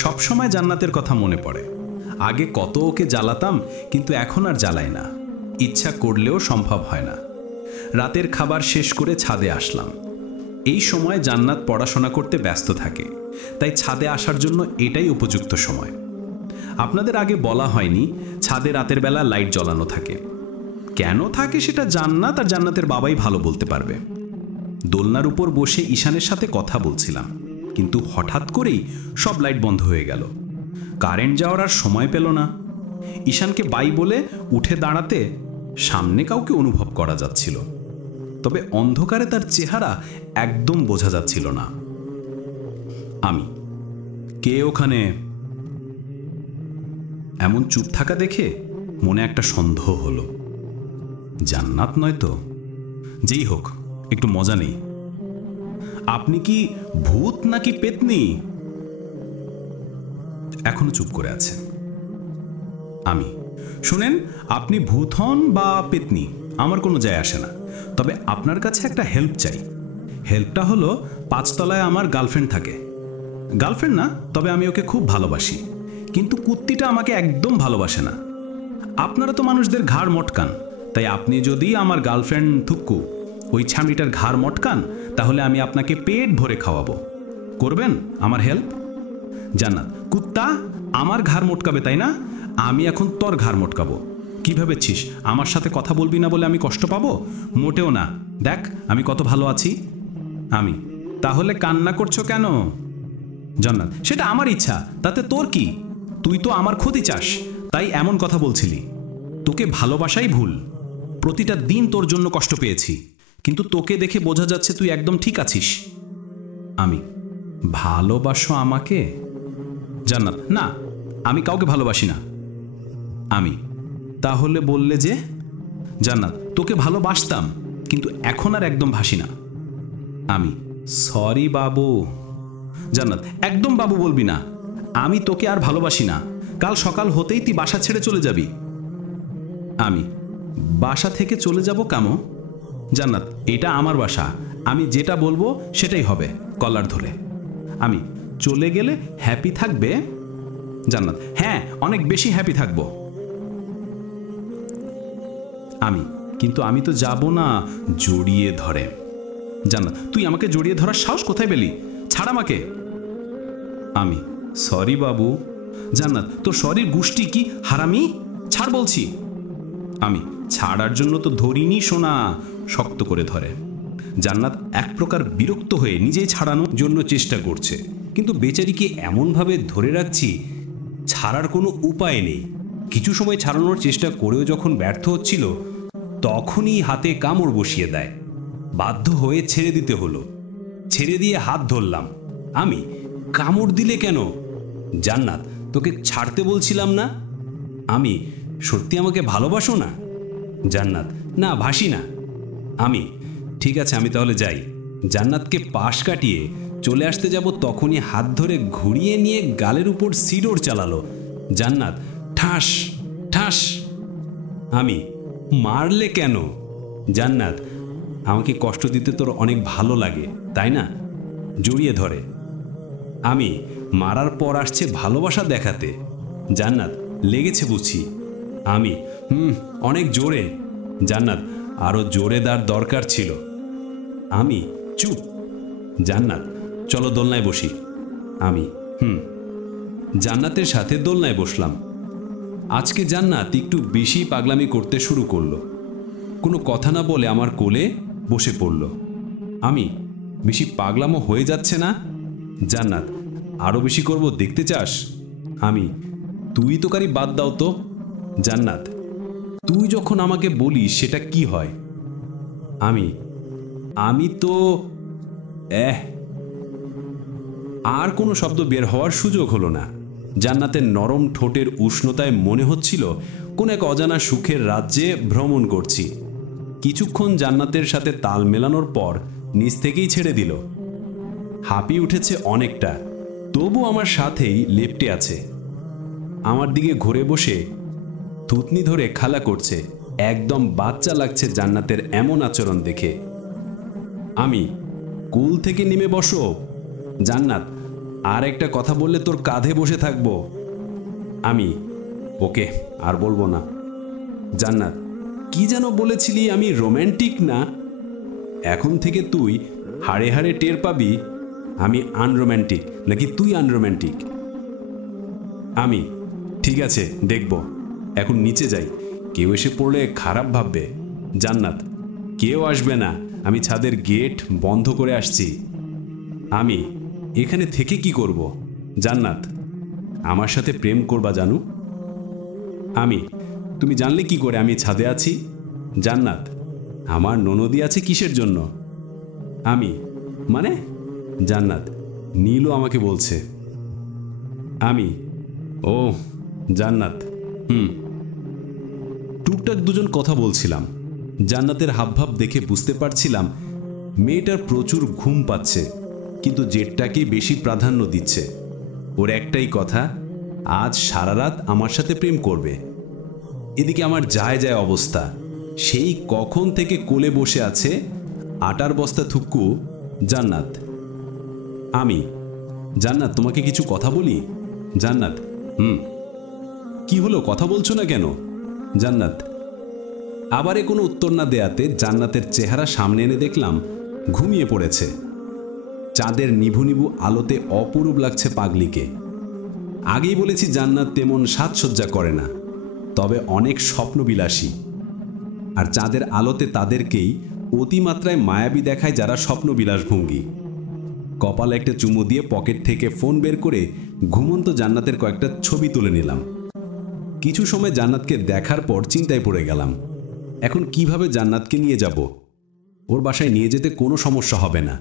সবসময় জান্নাতের কথা মনে পড়ে। আগে কত ওকে জ্বালাতাম, কিন্তু এখন আর জ্বালাই না, ইচ্ছা করলেও সম্ভব হয় না। রাতের খাবার শেষ করে ছাদে আসলাম। এই সময় জান্নাত পড়াশোনা করতে ব্যস্ত থাকে, তাই ছাদে আসার জন্য এটাই উপযুক্ত সময়। আপনাদের আগে বলা হয়নি, ছাদে রাতের বেলা লাইট জ্বলানো থাকে। কেন থাকে সেটা জান্নাত আর জান্নাতের বাবাই ভালো বলতে পারবে। দোলনার উপর বসে ঈশানের সাথে কথা বলছিলাম, কিন্তু হঠাৎ করেই সব লাইট বন্ধ হয়ে গেল। কারেন্ট যাওয়ার আর সময় পেল না। ঈশানকে বাই বলে উঠে দাঁড়াতে সামনে কাউকে অনুভব করা যাচ্ছিল, তবে অন্ধকারে তার চেহারা একদম বোঝা যাচ্ছিল না। আমি, কে ওখানে? এমন চুপ থাকা দেখে মনে একটা সন্দেহ হলো। জান্নাত নয় তো? যেই হোক, একটু মজা নেই। আপনি কি ভূত নাকি পেতনি? এখনো চুপ করে আছে। আমি, শুনেন, আপনি ভূত হন বা পেতনি আমার কোনো যায় আসে না, তবে আপনার কাছে একটা হেল্প চাই। হেল্পটা হলো, 5 তলায় আমার গার্লফ্রেন্ড থাকে। গার্লফ্রেন্ড না, তবে আমি ওকে খুব ভালোবাসি, কিন্তু কুত্তিটা আমাকে একদম ভালোবাসে না। আপনারা তো মানুষদের ঘাড় মটকান, তাই আপনি যদি আমার গার্লফ্রেন্ড থুক্কু ওই ছামড়িটার ঘাড় মটকান, তাহলে আমি আপনাকে পেট ভরে খাওয়াবো। করবেন আমার হেল্প? জান্নাত, কুত্তা আমার ঘাড় মটকাবে তাই না? আমি এখন তোর ঘাড় মটকাবো। কি ভেবেছিস আমার সাথে কথা বলবি না বলে আমি কষ্ট পাবো? মোটেও না, দেখ আমি কত ভালো আছি। আমি, তাহলে কান্না করছো কেন? জান্নাত, সেটা আমার ইচ্ছা, তাতে তোর কি? তুই তো আমার ক্ষতি চাস, তাই এমন কথা বলছিলি। তোকে ভালোবাসাই ভুল। প্রতিটা দিন তোর জন্য কষ্ট পেয়েছি, কিন্তু তোকে দেখে বোঝা যাচ্ছে তুই একদম ঠিক আছিস। আমি, ভালোবাসো আমাকে? জান্নাত, না, আমি কাউকে ভালোবাসি না। আমি, তাহলে বললে যে? জান্নাত, তোকে ভালোবাসতাম, কিন্তু এখন আর একদম ভাসি না। আমি, সরি বাবু। জান্নাত, একদম বাবু বলবি না, আমি তোকে আর ভালোবাসি না। কাল সকাল হতেই তুই বাসা ছেড়ে চলে যাবি। আমি, বাসা থেকে চলে যাব কেন? জান্নাত, এটা আমার বাসা, আমি যেটা বলবো সেটাই হবে, কলার ধরে। আমি, চলে গেলে হ্যাপি থাকবে? জান্নাত, হ্যাঁ, অনেক বেশি হ্যাপি থাকবো। আমি, কিন্তু আমি তো যাব না। জড়িয়ে ধরে। জান্নাত, তুই আমাকে জড়িয়ে ধরার সাহস কোথায় পেলি? ছাড় আমাকে। আমি, সরি বাবু। জান্নাত, তোর সরির গুষ্টি কি হারামি? ছাড় বলছি। আমি, ছাড়ার জন্য তো ধরিনি সোনা। শক্ত করে ধরে। জান্নাত এক প্রকার বিরক্ত হয়ে নিজেই ছাড়ানোর জন্য চেষ্টা করছে, কিন্তু বেচারিকে এমনভাবে ধরে রাখছি ছাড়ার কোনো উপায় নেই। কিছু সময় ছাড়ানোর চেষ্টা করেও যখন ব্যর্থ হচ্ছিল, তখনই হাতে কামড় বসিয়ে দেয়। বাধ্য হয়ে ছেড়ে দিতে হলো। ছেড়ে দিয়ে হাত ধরলাম। আমি, কামড় দিলে কেন? জান্নাত, তোকে ছাড়তে বলছিলাম না। আমি, সত্যি আমাকে ভালোবাসো না? জান্নাত, না, ভাসি না। আমি, ঠিক আছে, আমি তাহলে যাই। জান্নাতকে পাশ কাটিয়ে চলে আসতে যাব, তখনই হাত ধরে ঘুরিয়ে নিয়ে গালের উপর সিডোর চালালো। জান্নাত, ঠাস ঠাস। আমি, মারলে কেন? জান্নাত, আমাকে কষ্ট দিতে তোর অনেক ভালো লাগে, তাই না? জড়িয়ে ধরে। আমি, মারার পর আসছে ভালোবাসা দেখাতে। জান্নাত, লেগেছে বুঝি। আমি, অনেক জোরে। জান্নাত, আরো জোরে দেওয়ার দরকার ছিল। আমি, চুপ। জান্নাত, চলো দোলনায় বসি। আমি, জান্নাতের সাথে দোলনায় বসলাম। আজকে জান্নাত একটু বেশি পাগলামি করতে শুরু করলো। কোনো কথা না বলে আমার কোলে বসে পড়ল। আমি, বেশি পাগলামো হয়ে যাচ্ছে না? জান্নাত, আরো বেশি করব, দেখতে চাস? আমি, তুই তোকারি বাদ দাও তো। জান্নাত, তুই যখন আমাকে বলিস সেটা কি হয়? আমি তো আর কোনো শব্দ বের হওয়ার সুযোগ হলো না। জান্নাতের নরম ঠোঁটের উষ্ণতায় মনে হচ্ছিল কোন এক অজানা সুখের রাজ্যে ভ্রমণ করছি। কিছুক্ষণ জান্নাতের সাথে তাল মেলানোর পর নিজ থেকেই ছেড়ে দিল। হাঁপিয়ে উঠেছে অনেকটা, তবু আমার সাথেই লেপ্টে আছে। আমার দিকে ঘুরে বসে থুতনি ধরে খালা করছে। একদম বাচ্চা লাগছে জান্নাতের এমন আচরণ দেখে। আমি, কুল থেকে নেমে বসো। জান্নাত, আর একটা কথা বললে তোর কাঁধে বসে থাকবো। আমি, ওকে, আর বলবো না। জান্নাত, কি যেন বলেছিলি আমি রোম্যান্টিক না? এখন থেকে তুই হাড়ে হাড়ে টের পাবি আমি আনরোম্যান্টিক নাকি তুই আনরোম্যান্টিক। আমি, ঠিক আছে, দেখব। এখন নিচে যাই, কেউ এসে পড়লে খারাপ ভাববে। জান্নাত, কেউ আসবে না, আমি ছাদের গেট বন্ধ করে আসছি। আমি, এখানে থেকে কি করব? জান্নাত, আমার সাথে প্রেম করবা জানু? আমি, তুমি জানলে কি করে আমি ছাদে আছি? জান্নাত, আমার ননদি আছে কিসের জন্য? আমি, মানে? জান্নাত, নীলও আমাকে বলছে। আমি, ও জান্নাত, টুকটাক দুজন কথা বলছিলাম। জান্নাতের হাবভাব দেখে বুঝতে পারছিলাম মেয়েটার প্রচুর ঘুম পাচ্ছে, কিন্তু জেটটাকেই বেশি প্রাধান্য দিচ্ছে। ওর একটাই কথা, আজ সারা রাত আমার সাথে প্রেম করবে। এদিকে আমার যায় যায় অবস্থা। সেই কখন থেকে কোলে বসে আছে আটার বস্তা থুক্কু জান্নাত। আমি, জান্নাত, তোমাকে কিছু কথা বলি? জান্নাত, কি হলো, কথা বলছো না কেন? জান্নাত, আবারে কোনো উত্তর না দেয়াতে জান্নাতের চেহারা সামনে এনে দেখলাম ঘুমিয়ে পড়েছে। চাঁদের নিভু নিভু আলোতে অপরূপ লাগছে পাগলিকে। আগেই বলেছি জান্নাত তেমন সাজসজ্জা করে না, তবে অনেক স্বপ্নবিলাসী। আর চাঁদের আলোতে তাদেরকেই অতিমাত্রায় মায়াবী দেখায় যারা স্বপ্নবিলাসভঙ্গী। কপালে একটা চুমু দিয়ে পকেট থেকে ফোন বের করে ঘুমন্ত জান্নাতের কয়েকটা ছবি তুলে নিলাম। কিছু সময় জান্নাতকে দেখার পর চিন্তায় পড়ে গেলাম। এখন কিভাবে জান্নাতকে নিয়ে যাব? ওর বাসায় নিয়ে যেতে কোনো সমস্যা হবে না,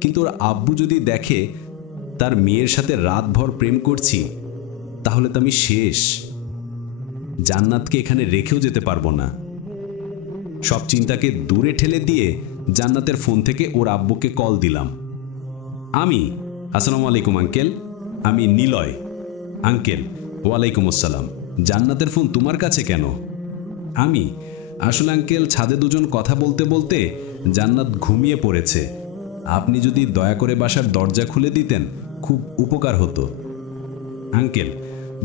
কিন্তু ওর আব্বু যদি দেখে তার মেয়ের সাথে রাতভর প্রেম করছি, তাহলে তো আমি শেষ। জান্নাতকে এখানে রেখেও যেতে পারবো না। সব চিন্তাকে দূরে ঠেলে দিয়ে জান্নাতের ফোন থেকে ওর আব্বুকে কল দিলাম। আসসালামু আলাইকুম আঙ্কেল, আমি নিলয়। আঙ্কেল, ওয়ালাইকুম আসসালাম। জান্নাতের ফোন তোমার কাছে কেন? আসলে আঙ্কেল, ছাদে দুজন কথা বলতে বলতে জান্নাত ঘুমিয়ে পড়েছে। আপনি যদি দয়া করে বাসার দরজা খুলে দিতেন খুব উপকার হতো। আঙ্কেল,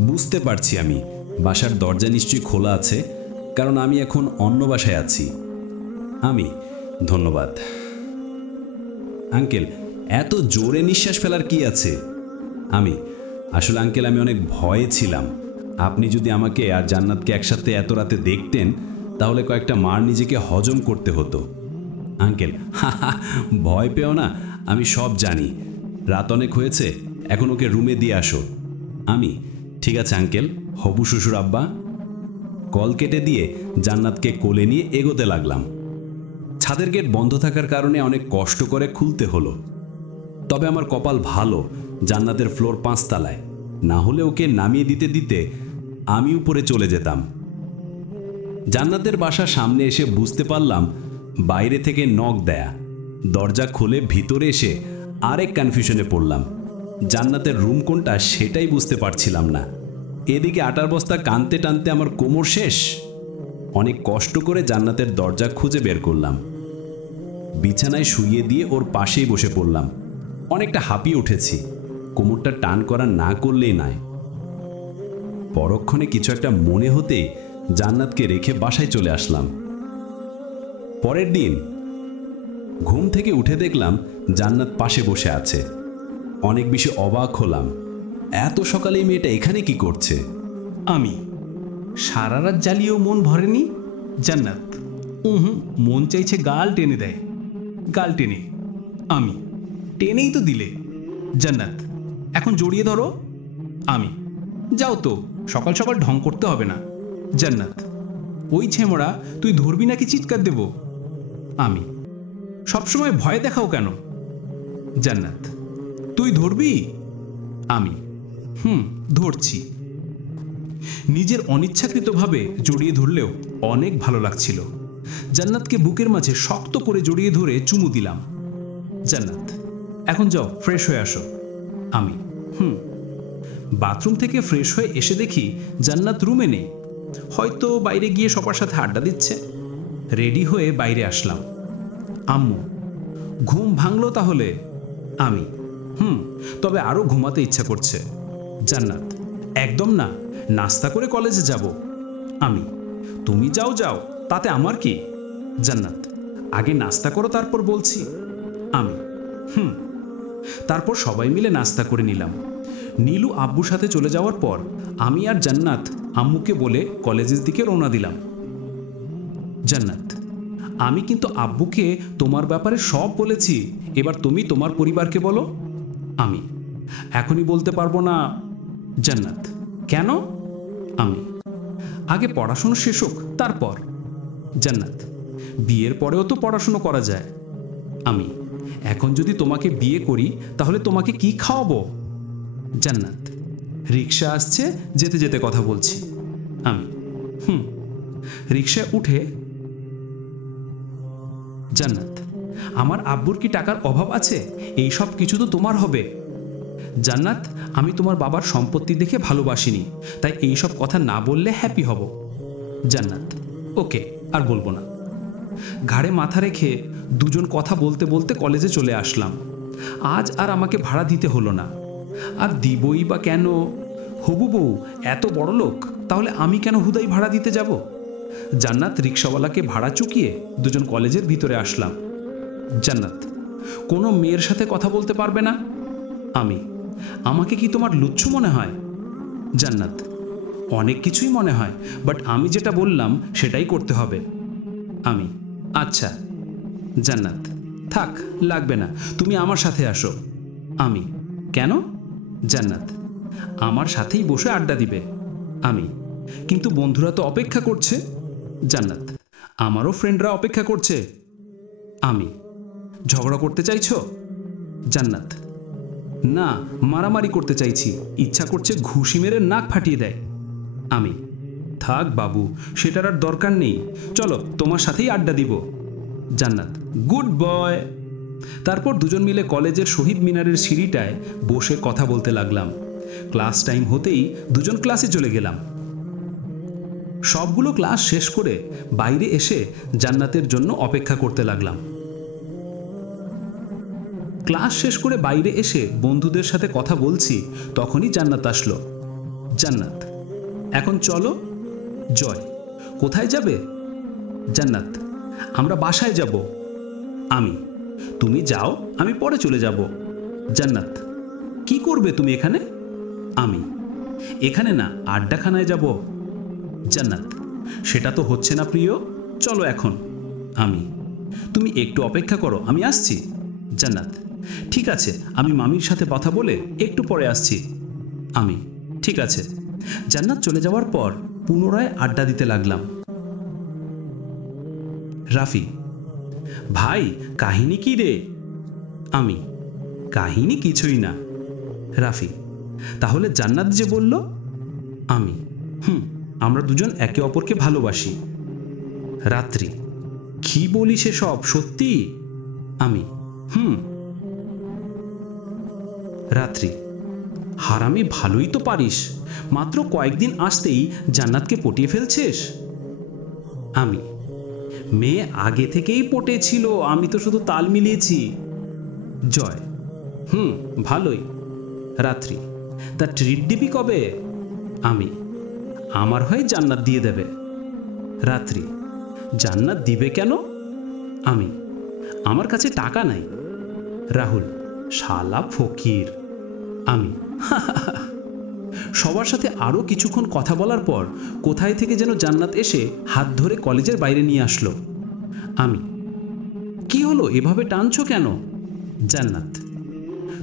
বুঝতে পারছি, আমি বাসার দরজা নিশ্চয়ই খোলা আছে, কারণ আমি এখন অন্য বাসায় আছি। ধন্যবাদ। আঙ্কেল, এত জোরে নিঃশ্বাস ফেলার কি আছে? আসলে আঙ্কেল, আমি অনেক ভয়ে ছিলাম। আপনি যদি আমাকে আর জান্নাতকে একসাথে এত রাতে দেখতেন, তাহলে কয়েকটা মার নিজেকে হজম করতে হতো। আঙ্কেল, ভয় পেও না, আমি সব জানি। রাত অনেক হয়েছে, এখন ওকে রুমে দিয়ে আসো। ঠিক আছে আঙ্কেল। হবু শ্বশুর আব্বা। কল কেটে দিয়ে জান্নাতকে কোলে নিয়ে এগোতে লাগলাম। ছাদের গেট বন্ধ থাকার কারণে অনেক কষ্ট করে খুলতে হলো। তবে আমার কপাল ভালো, জান্নাতের ফ্লোর 5 তলায়, না হলে ওকে নামিয়ে দিতে দিতে আমি উপরে চলে যেতাম। জান্নাতের বাসার সামনে এসে বুঝতে পারলাম বাইরে থেকে নক দেয়া। দরজা খুলে ভিতরে এসে আরেক কনফিউশনে পড়লাম। জান্নাতের রুম কোনটা সেটাই বুঝতে পারছিলাম না। এদিকে আটার বস্তা টানতে টানতে আমার কোমর শেষ। অনেক কষ্ট করে জান্নাতের দরজা খুঁজে বের করলাম। বিছানায় শুইয়ে দিয়ে ওর পাশেই বসে পড়লাম। অনেকটা হাঁপিয়ে উঠেছি, কোমরটা টান করা না করলেই নয়। পরক্ষণে কিছু একটা মনে হতেই জান্নাতকে রেখে বাসায় চলে আসলাম। পরের দিন ঘুম থেকে উঠে দেখলাম জান্নাত পাশে বসে আছে। অনেক বেশি অবাক হলাম, এত সকালে এই মেয়েটা এখানে কি করছে? সারা রাত জ্বালিয়েও মন ভরেনি। জান্নাত মন চাইছে গাল টেনে দেয়। গাল টেনে টেনেই তো দিলে। জান্নাত, এখন জড়িয়ে ধরো। যাও তো, সকাল সকাল ঢং করতে হবে না। জান্নাত, ওই ছেমড়া, তুই ধরবি নাকি চিৎকার দেব? সবসময় ভয় দেখাও কেন? জান্নাত, তুই ধরবি? ধরছি। নিজের অনিচ্ছাকৃতভাবে জড়িয়ে ধরলেও অনেক ভালো লাগছিল। জান্নাতকে বুকের মাঝে শক্ত করে জড়িয়ে ধরে চুমু দিলাম। জান্নাত, এখন যাও, ফ্রেশ হয়ে আসো। বাথরুম থেকে ফ্রেশ হয়ে এসে দেখি জান্নাত রুমে নেই, হয়তো বাইরে গিয়ে সবার সাথে আড্ডা দিচ্ছে। রেডি হয়ে বাইরে আসলাম। আম্মু, ঘুম ভাঙলো তাহলে? তবে আরো ঘুমাতে ইচ্ছা করছে। জান্নাত, একদম না, নাস্তা করে কলেজে যাব। তুমি যাও যাও, তাতে আমার কি? জান্নাত, আগে নাস্তা করো, তারপর বলছি। তারপর সবাই মিলে নাস্তা করে নিলাম। নীলু আব্বুর সাথে চলে যাওয়ার পর আমি আর জান্নাত আম্মুকে বলে কলেজের দিকে রওনা দিলাম। জান্নাত, আমি কিন্তু আব্বুকে তোমার ব্যাপারে সব বলেছি, এবার তুমি তোমার পরিবারকে বলো। এখনই বলতে পারবো না। জান্নাত, কেন? আগে পড়াশোনা শেষ হোক, তারপর। জান্নাত, বিয়ের পরেও তো পড়াশুনো করা যায়। এখন যদি তোমাকে বিয়ে করি তাহলে তোমাকে কি খাওয়াবো? জান্নাত, রিক্সা আসছে, যেতে যেতে কথা বলছি। রিক্সা উঠে। জান্নাত, আমার আব্বুর কি টাকার অভাব আছে? এই সব কিছু তো তোমার হবে। জান্নাত, আমি তোমার বাবার সম্পত্তি দেখে ভালোবাসিনি, তাই এই সব কথা না বললে হ্যাপি হব। জান্নাত, ওকে, আর বলবো না। ঘাড়ে মাথা রেখে দুজন কথা বলতে বলতে কলেজে চলে আসলাম। আজ আর আমাকে ভাড়া দিতে হলো না। আর দিবই বা কেন? হবু বউ এত বড় লোক, তাহলে আমি কেন হুদাই ভাড়া দিতে যাব? জান্নাত রিক্সাওয়ালাকে ভাড়া চুকিয়ে দুজন কলেজের ভিতরে আসলাম। জান্নাত, কোনো মেয়ের সাথে কথা বলতে পারবে না? আমাকে কি তোমার লুচ্ছু মনে হয়? জান্নাত, অনেক কিছুই মনে হয়, বাট আমি যেটা বললাম সেটাই করতে হবে। আচ্ছা। জান্নাত, থাক, লাগবে না, তুমি আমার সাথে আসো। কেন? জান্নাত, আমার সাথেই বসে আড্ডা দিবে। কিন্তু বন্ধুরা তো অপেক্ষা করছে। জান্নাত, আমারও ফ্রেন্ডরা অপেক্ষা করছে। আমি, ঝগড়া করতে চাইছো? জান্নাত, না, মারামারি করতে চাইছি, ইচ্ছা করছে ঘুষি মেরে নাক ফাটিয়ে দেয়। আমি, থাক বাবু, সেটার আর দরকার নেই, চলো তোমার সাথেই আড্ডা দিব। জান্নাত, গুড বয়। তারপর দুজন মিলে কলেজের শহীদ মিনারের সিঁড়িটায় বসে কথা বলতে লাগলাম। ক্লাস টাইম হতেই দুজন ক্লাসে চলে গেলাম। সবগুলো ক্লাস শেষ করে বাইরে এসে জান্নাতের জন্য অপেক্ষা করতে লাগলাম। ক্লাস শেষ করে বাইরে এসে বন্ধুদের সাথে কথা বলছি, তখনই জান্নাত আসলো। জান্নাত, এখন চলো। জয়, কোথায় যাবে? জান্নাত, আমরা বাসায় যাব। আমি, তুমি যাও, আমি পরে চলে যাব। জান্নাত, কি করবে তুমি এখানে? আমি, এখানে না, আড্ডাখানায় যাব। জান্নাত, সেটা তো হচ্ছে না প্রিয়, চলো এখন। আমি, তুমি একটু অপেক্ষা করো, আমি আসছি। জান্নাত, ঠিক আছে, আমি মামির সাথে কথা বলে একটু পরে আসছি। আমি, ঠিক আছে। জান্নাত চলে যাওয়ার পর পুনরায় আড্ডা দিতে লাগলাম। রাফি, ভাই কাহিনী কি রে? আমি, কাহিনী কিছুই না। রাফি, তাহলে জান্নাত যে বলল? আমি, আমরা দুজন একে অপরকে ভালোবাসি। রাত্রি, কি বলি সে সব সত্যি? আমি, রাত্রি, হারামি ভালোই তো পারিস, মাত্র কয়েকদিন আসতেই জান্নাতকে পটিয়ে ফেলছিস। আমি, মেয়ে আগে থেকেই পটেছিল, আমি তো শুধু তাল মিলিয়েছি। জয়, ভালোই। রাত্রি, তা ট্রিট দিবি কবে? আমি, আমার হয়ে জান্নাত দিয়ে দেবে। রাত্রি, জান্নাত দিবে কেন? আমি, আমার কাছে টাকা নাই। রাহুল, শালা ফকির। আমি, সবার সাথে আরও কিছুক্ষণ কথা বলার পর কোথায় থেকে যেন জান্নাত এসে হাত ধরে কলেজের বাইরে নিয়ে আসলো। আমি, কি হলো, এভাবে টানছো কেন? জান্নাত,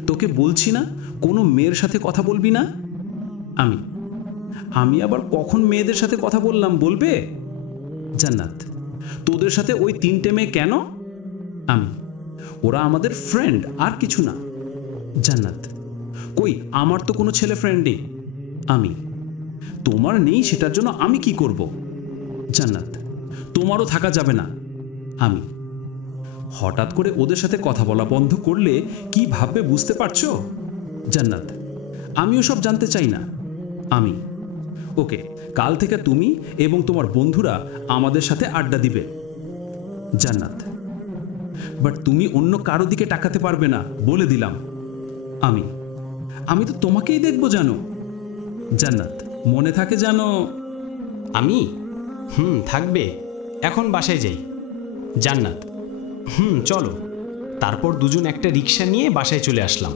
তোকে বলছি না কোনো মেয়ের সাথে কথা বলবি না। আমি আবার কখন মেয়েদের সাথে কথা বললাম বলবে? জান্নাত, তোদের সাথে ওই 3টে মেয়ে কেন? আমি, ওরা আমাদের ফ্রেন্ড, আর কিছু না। জান্নাত, কই, আমার তো কোনো ছেলে ফ্রেন্ড নেই। আমি, তোমার নেই সেটার জন্য আমি কি করব? জান্নাত, তোমারও থাকা যাবে না। আমি, হঠাৎ করে ওদের সাথে কথা বলা বন্ধ করলে কি ভাববে বুঝতে পারছো? জান্নাত, আমিও সব জানতে চাই না। আমি, ওকে, কাল থেকে তুমি এবং তোমার বন্ধুরা আমাদের সাথে আড্ডা দিবে। জান্নাত, বাট তুমি অন্য কারো দিকে তাকাতে পারবে না, বলে দিলাম। আমি তো তোমাকেই দেখবো জানো। জান্নাত, মনে থাকে জানো। আমি, থাকবে, এখন বাসায় যাই। জান্নাত, চলো। তারপর দুজন একটা রিক্সা নিয়ে বাসায় চলে আসলাম।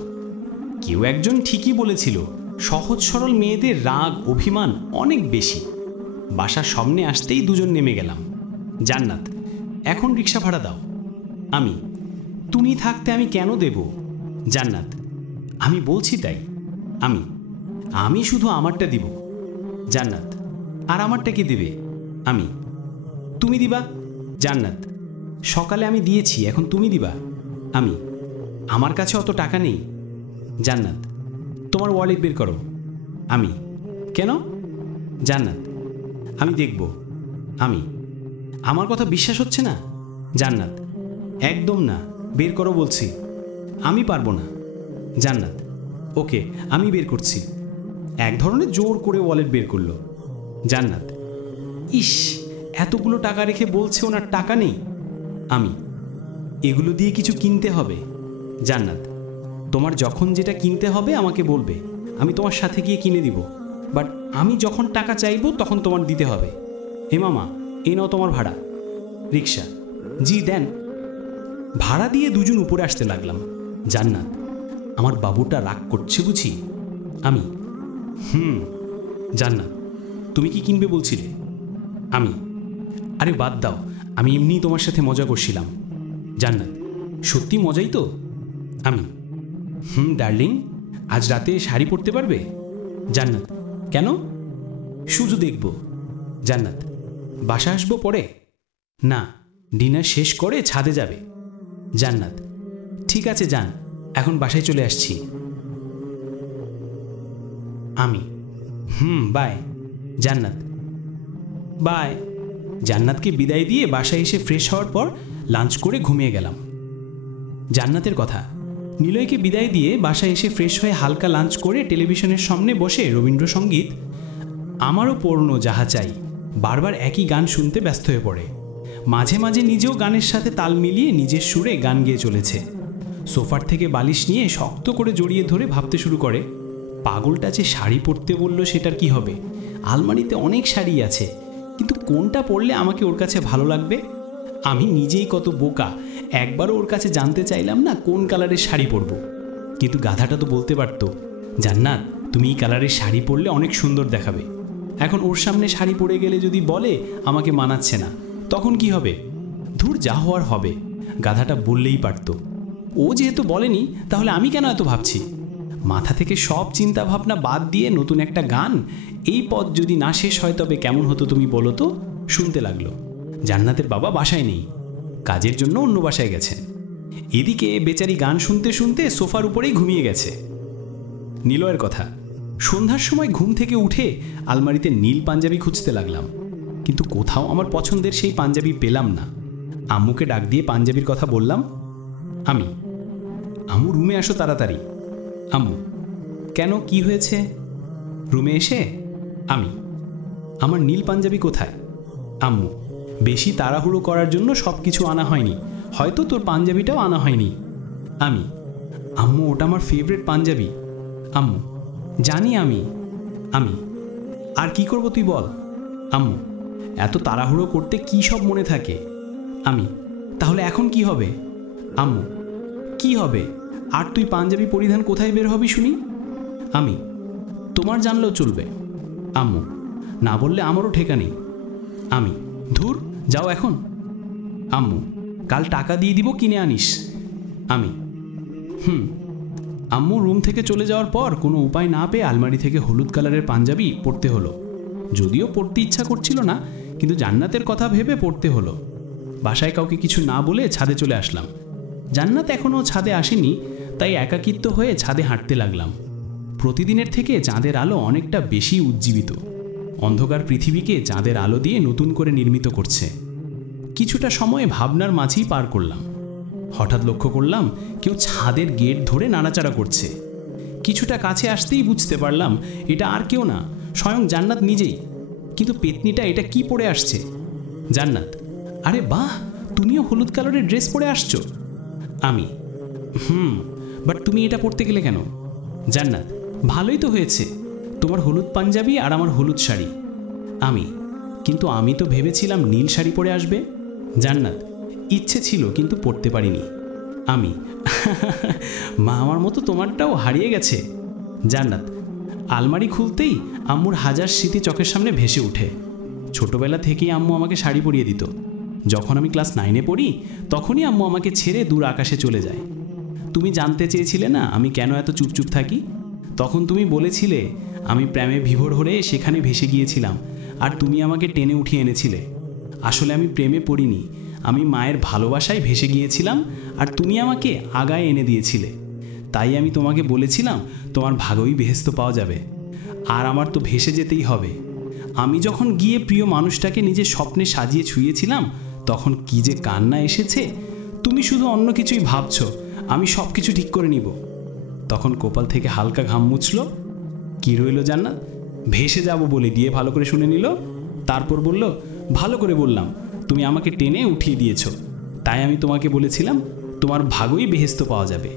কেউ একজন ঠিকই বলেছিল, সহজ সরল মেয়েদের রাগ অভিমান অনেক বেশি। বাসার সামনে আসতেই দুজন নেমে গেলাম। জান্নাত, এখন রিক্সা ভাড়া দাও। আমি, তুমি থাকতে আমি কেন দেব? জান্নাত, আমি বলছি তাই। আমি শুধু আমারটা দিব। জান্নাত, আর আমারটা কি দেবে? আমি, তুমি দিবা। জান্নাত, সকালে আমি দিয়েছি, এখন তুমি দিবা। আমি, আমার কাছে অত টাকা নেই। জান্নাত, তোমার ওয়ালেট বের করো। আমি, কেন? জান্নাত, আমি দেখব। আমি, আমার কথা বিশ্বাস হচ্ছে না? জান্নাত, একদম না, বের করো বলছি। আমি পারবো না। জান্নাত, ওকে, আমি বের করছি। এক ধরনের জোর করে ওয়ালেট বের করলো। জান্নাত, ইস, এতগুলো টাকা রেখে বলছে ওনার টাকা নেই। আমি, এগুলো দিয়ে কিছু কিনতে হবে। জান্নাত, তোমার যখন যেটা কিনতে হবে আমাকে বলবে, আমি তোমার সাথে গিয়ে কিনে দিব, বাট আমি যখন টাকা চাইবো তখন তোমার দিতে হবে। হে মামা, এই নাও তোমার ভাড়া। রিক্সা, জি দেন। ভাড়া দিয়ে দুজন উপরে আসতে লাগলাম। জান্নাত, আমার বাবুটা রাগ করছে বুঝি? আমি, জান্নাত, তুমি কি কিনবে বলছিলে? আমি, আরে বাদ দাও, আমি এমনিই তোমার সাথে মজা করছিলাম। জান্নাত, সত্যি মজাই তো? আমি, ডার্লিং, আজ রাতে শাড়ি পরতে পারবে? জান্নাত, কেন? শুধু দেখব। জান্নাত, বাসা আসবো পরে? না, ডিনার শেষ করে ছাদে যাবে। জান্নাত: ঠিক আছে যান, এখন বাসায় চলে আসছি। আমি: বাই। জান্নাত: বাই। জান্নাতকে বিদায় দিয়ে বাসায় এসে ফ্রেশ হওয়ার পর লাঞ্চ করে ঘুমিয়ে গেলাম। জান্নাতের কথা, নিলয়কে বিদায় দিয়ে বাসায় এসে ফ্রেশ হয়ে হালকা লাঞ্চ করে টেলিভিশনের সামনে বসে রবীন্দ্রসঙ্গীত আমারও পড়নো যাহা চাই বারবার একই গান শুনতে ব্যস্ত হয়ে পড়ে। মাঝে মাঝে নিজেও গানের সাথে তাল মিলিয়ে নিজের সুরে গান গেয়ে চলেছে। সোফার থেকে বালিশ নিয়ে শক্ত করে জড়িয়ে ধরে ভাবতে শুরু করে, পাগলটা যে শাড়ি পরতে বলল সেটার কি হবে? আলমারিতে অনেক শাড়ি আছে, কিন্তু কোনটা পরলে আমাকে ওর কাছে ভালো লাগবে? আমি নিজেই কত বোকা, একবারও ওর কাছে জানতে চাইলাম না কোন কালারের শাড়ি পরব। কিন্তু গাধাটা তো বলতে পারতো, জান্নাত তুমি এই কালারের শাড়ি পরলে অনেক সুন্দর দেখাবে। এখন ওর সামনে শাড়ি পরে গেলে যদি বলে আমাকে মানাচ্ছে না, তখন কি হবে? ধুর, যা হওয়ার হবে। গাধাটা বললেই পারত। ও যেহেতু বলেনি, তাহলে আমি কেন এত ভাবছি? মাথা থেকে সব চিন্তা ভাবনা বাদ দিয়ে নতুন একটা গান, এই পথ যদি না শেষ হয় তবে কেমন হতো তুমি বলো তো, শুনতে লাগলো। জান্নাতের বাবা বাসায় নেই, কাজের জন্য অন্য বাসায় গেছেন। এদিকে বেচারি গান শুনতে শুনতে সোফার উপরেই ঘুমিয়ে গেছে। নিলয়ের কথা, সন্ধ্যার সময় ঘুম থেকে উঠে আলমারিতে নীল পাঞ্জাবি খুঁজতে লাগলাম, কিন্তু কোথাও আমার পছন্দের সেই পাঞ্জাবি পেলাম না। আম্মুকে ডাক দিয়ে পাঞ্জাবির কথা বললাম। আমি: আম্মু রুমে আসো তাড়াতাড়ি। আম্মু: কেন, কি হয়েছে? রুমে এসে আমি: আমার নীল পাঞ্জাবি কোথায়? আম্মু: বেশি তাড়াহুড়ো করার জন্য সব কিছু আনা হয়নি, হয়তো তোর পাঞ্জাবিটাও আনা হয়নি। আমি: আম্মু ওটা আমার ফেভারিট পাঞ্জাবি। আম্মু: জানি আমি। আর কি করব তুই বল? আম্মু: এত তাড়াহুড়ো করতে কি সব মনে থাকে? আমি: তাহলে এখন কি হবে? আম্মু: কি হবে? আর তুই পাঞ্জাবি পরিধান কোথায় বের হবি শুনি? আমি: তোমার জানলেও চলবে। আম্মু: না বললে আমারও ঠেকা নেই। আমি: ধুর, যাও এখন। আম্মু: কাল টাকা দিয়ে দিব, কিনে আনিস। আমি: আম্মু রুম থেকে চলে যাওয়ার পর কোনো উপায় না পেয়ে আলমারি থেকে হলুদ কালারের পাঞ্জাবি পরতে হলো। যদিও পরতে ইচ্ছা করছিল না, কিন্তু জান্নাতের কথা ভেবে পরতে হলো। বাসায় কাউকে কিছু না বলে ছাদে চলে আসলাম। জান্নাত এখনও ছাদে আসেনি, তাই একাকিত্ব হয়ে ছাদে হাঁটতে লাগলাম। প্রতিদিনের থেকে চাঁদের আলো অনেকটা বেশি উজ্জীবিত। অন্ধকার পৃথিবীকে চাঁদের আলো দিয়ে নতুন করে নির্মিত করছে। কিছুটা সময় ভাবনার মাঝেই পার করলাম। হঠাৎ লক্ষ্য করলাম কেউ ছাদের গেট ধরে নাড়াচাড়া করছে। কিছুটা কাছে আসতেই বুঝতে পারলাম এটা আর কেউ না, স্বয়ং জান্নাত নিজেই। কিন্তু পেতনিটা এটা কি পরে আসছে? জান্নাত: আরে বাহ, তুমিও হলুদ কালারের ড্রেস পরে আসছো। আমি: বাট তুমি এটা পরতে গেলে কেন? জান্নাত: ভালোই তো হয়েছে, তোমার হলুদ পাঞ্জাবি আর আমার হলুদ শাড়ি। আমি: কিন্তু আমি তো ভেবেছিলাম নীল শাড়ি পরে আসবে। জান্নাত: ইচ্ছে ছিল কিন্তু পরতে পারিনি। আমি: মা আমার মতো তোমারটাও হারিয়ে গেছে। জান্নাত: আলমারি খুলতেই আম্মুর হাজার স্মৃতি চোখের সামনে ভেসে ওঠে। ছোটবেলা থেকেই আম্মু আমাকে শাড়ি পরিয়ে দিত। যখন আমি ক্লাস 9-এ পড়ি, তখনই আম্মু আমাকে ছেড়ে দূর আকাশে চলে যায়। তুমি জানতে চেয়েছিলে না আমি কেন এত চুপচুপ থাকি? তখন তুমি বলেছিলে আমি প্রেমে বিভোর হয়ে সেখানে ভেসে গিয়েছিলাম, আর তুমি আমাকে টেনে উঠিয়ে এনেছিলে। আসলে আমি প্রেমে পড়িনি, আমি মায়ের ভালোবাসায় ভেসে গিয়েছিলাম, আর তুমি আমাকে আগায় এনে দিয়েছিলে। তাই আমি তোমাকে বলেছিলাম তোমার ভাগই বেহেশত পাওয়া যাবে, আর আমার তো ভেসে যেতেই হবে। আমি যখন গিয়ে প্রিয় মানুষটাকে নিজের স্বপ্নে সাজিয়ে ছুঁয়েছিলাম, তখন কি যে কান্না এসেছে। তুমি শুধু অন্য কিছুই ভাবছো, আমি সব কিছু ঠিক করে নিব। তখন কপাল থেকে হালকা ঘাম মুছল। কি রইল জান্নাত? ভেসে যাব বলে দিয়ে ভালো করে শুনে নিল। তারপর বলল, ভালো করে বললাম, তুমি আমাকে টেনে উঠিয়ে দিয়েছ, তাই আমি তোমাকে বলেছিলাম তোমার ভাগই বেহেশত পাওয়া যাবে।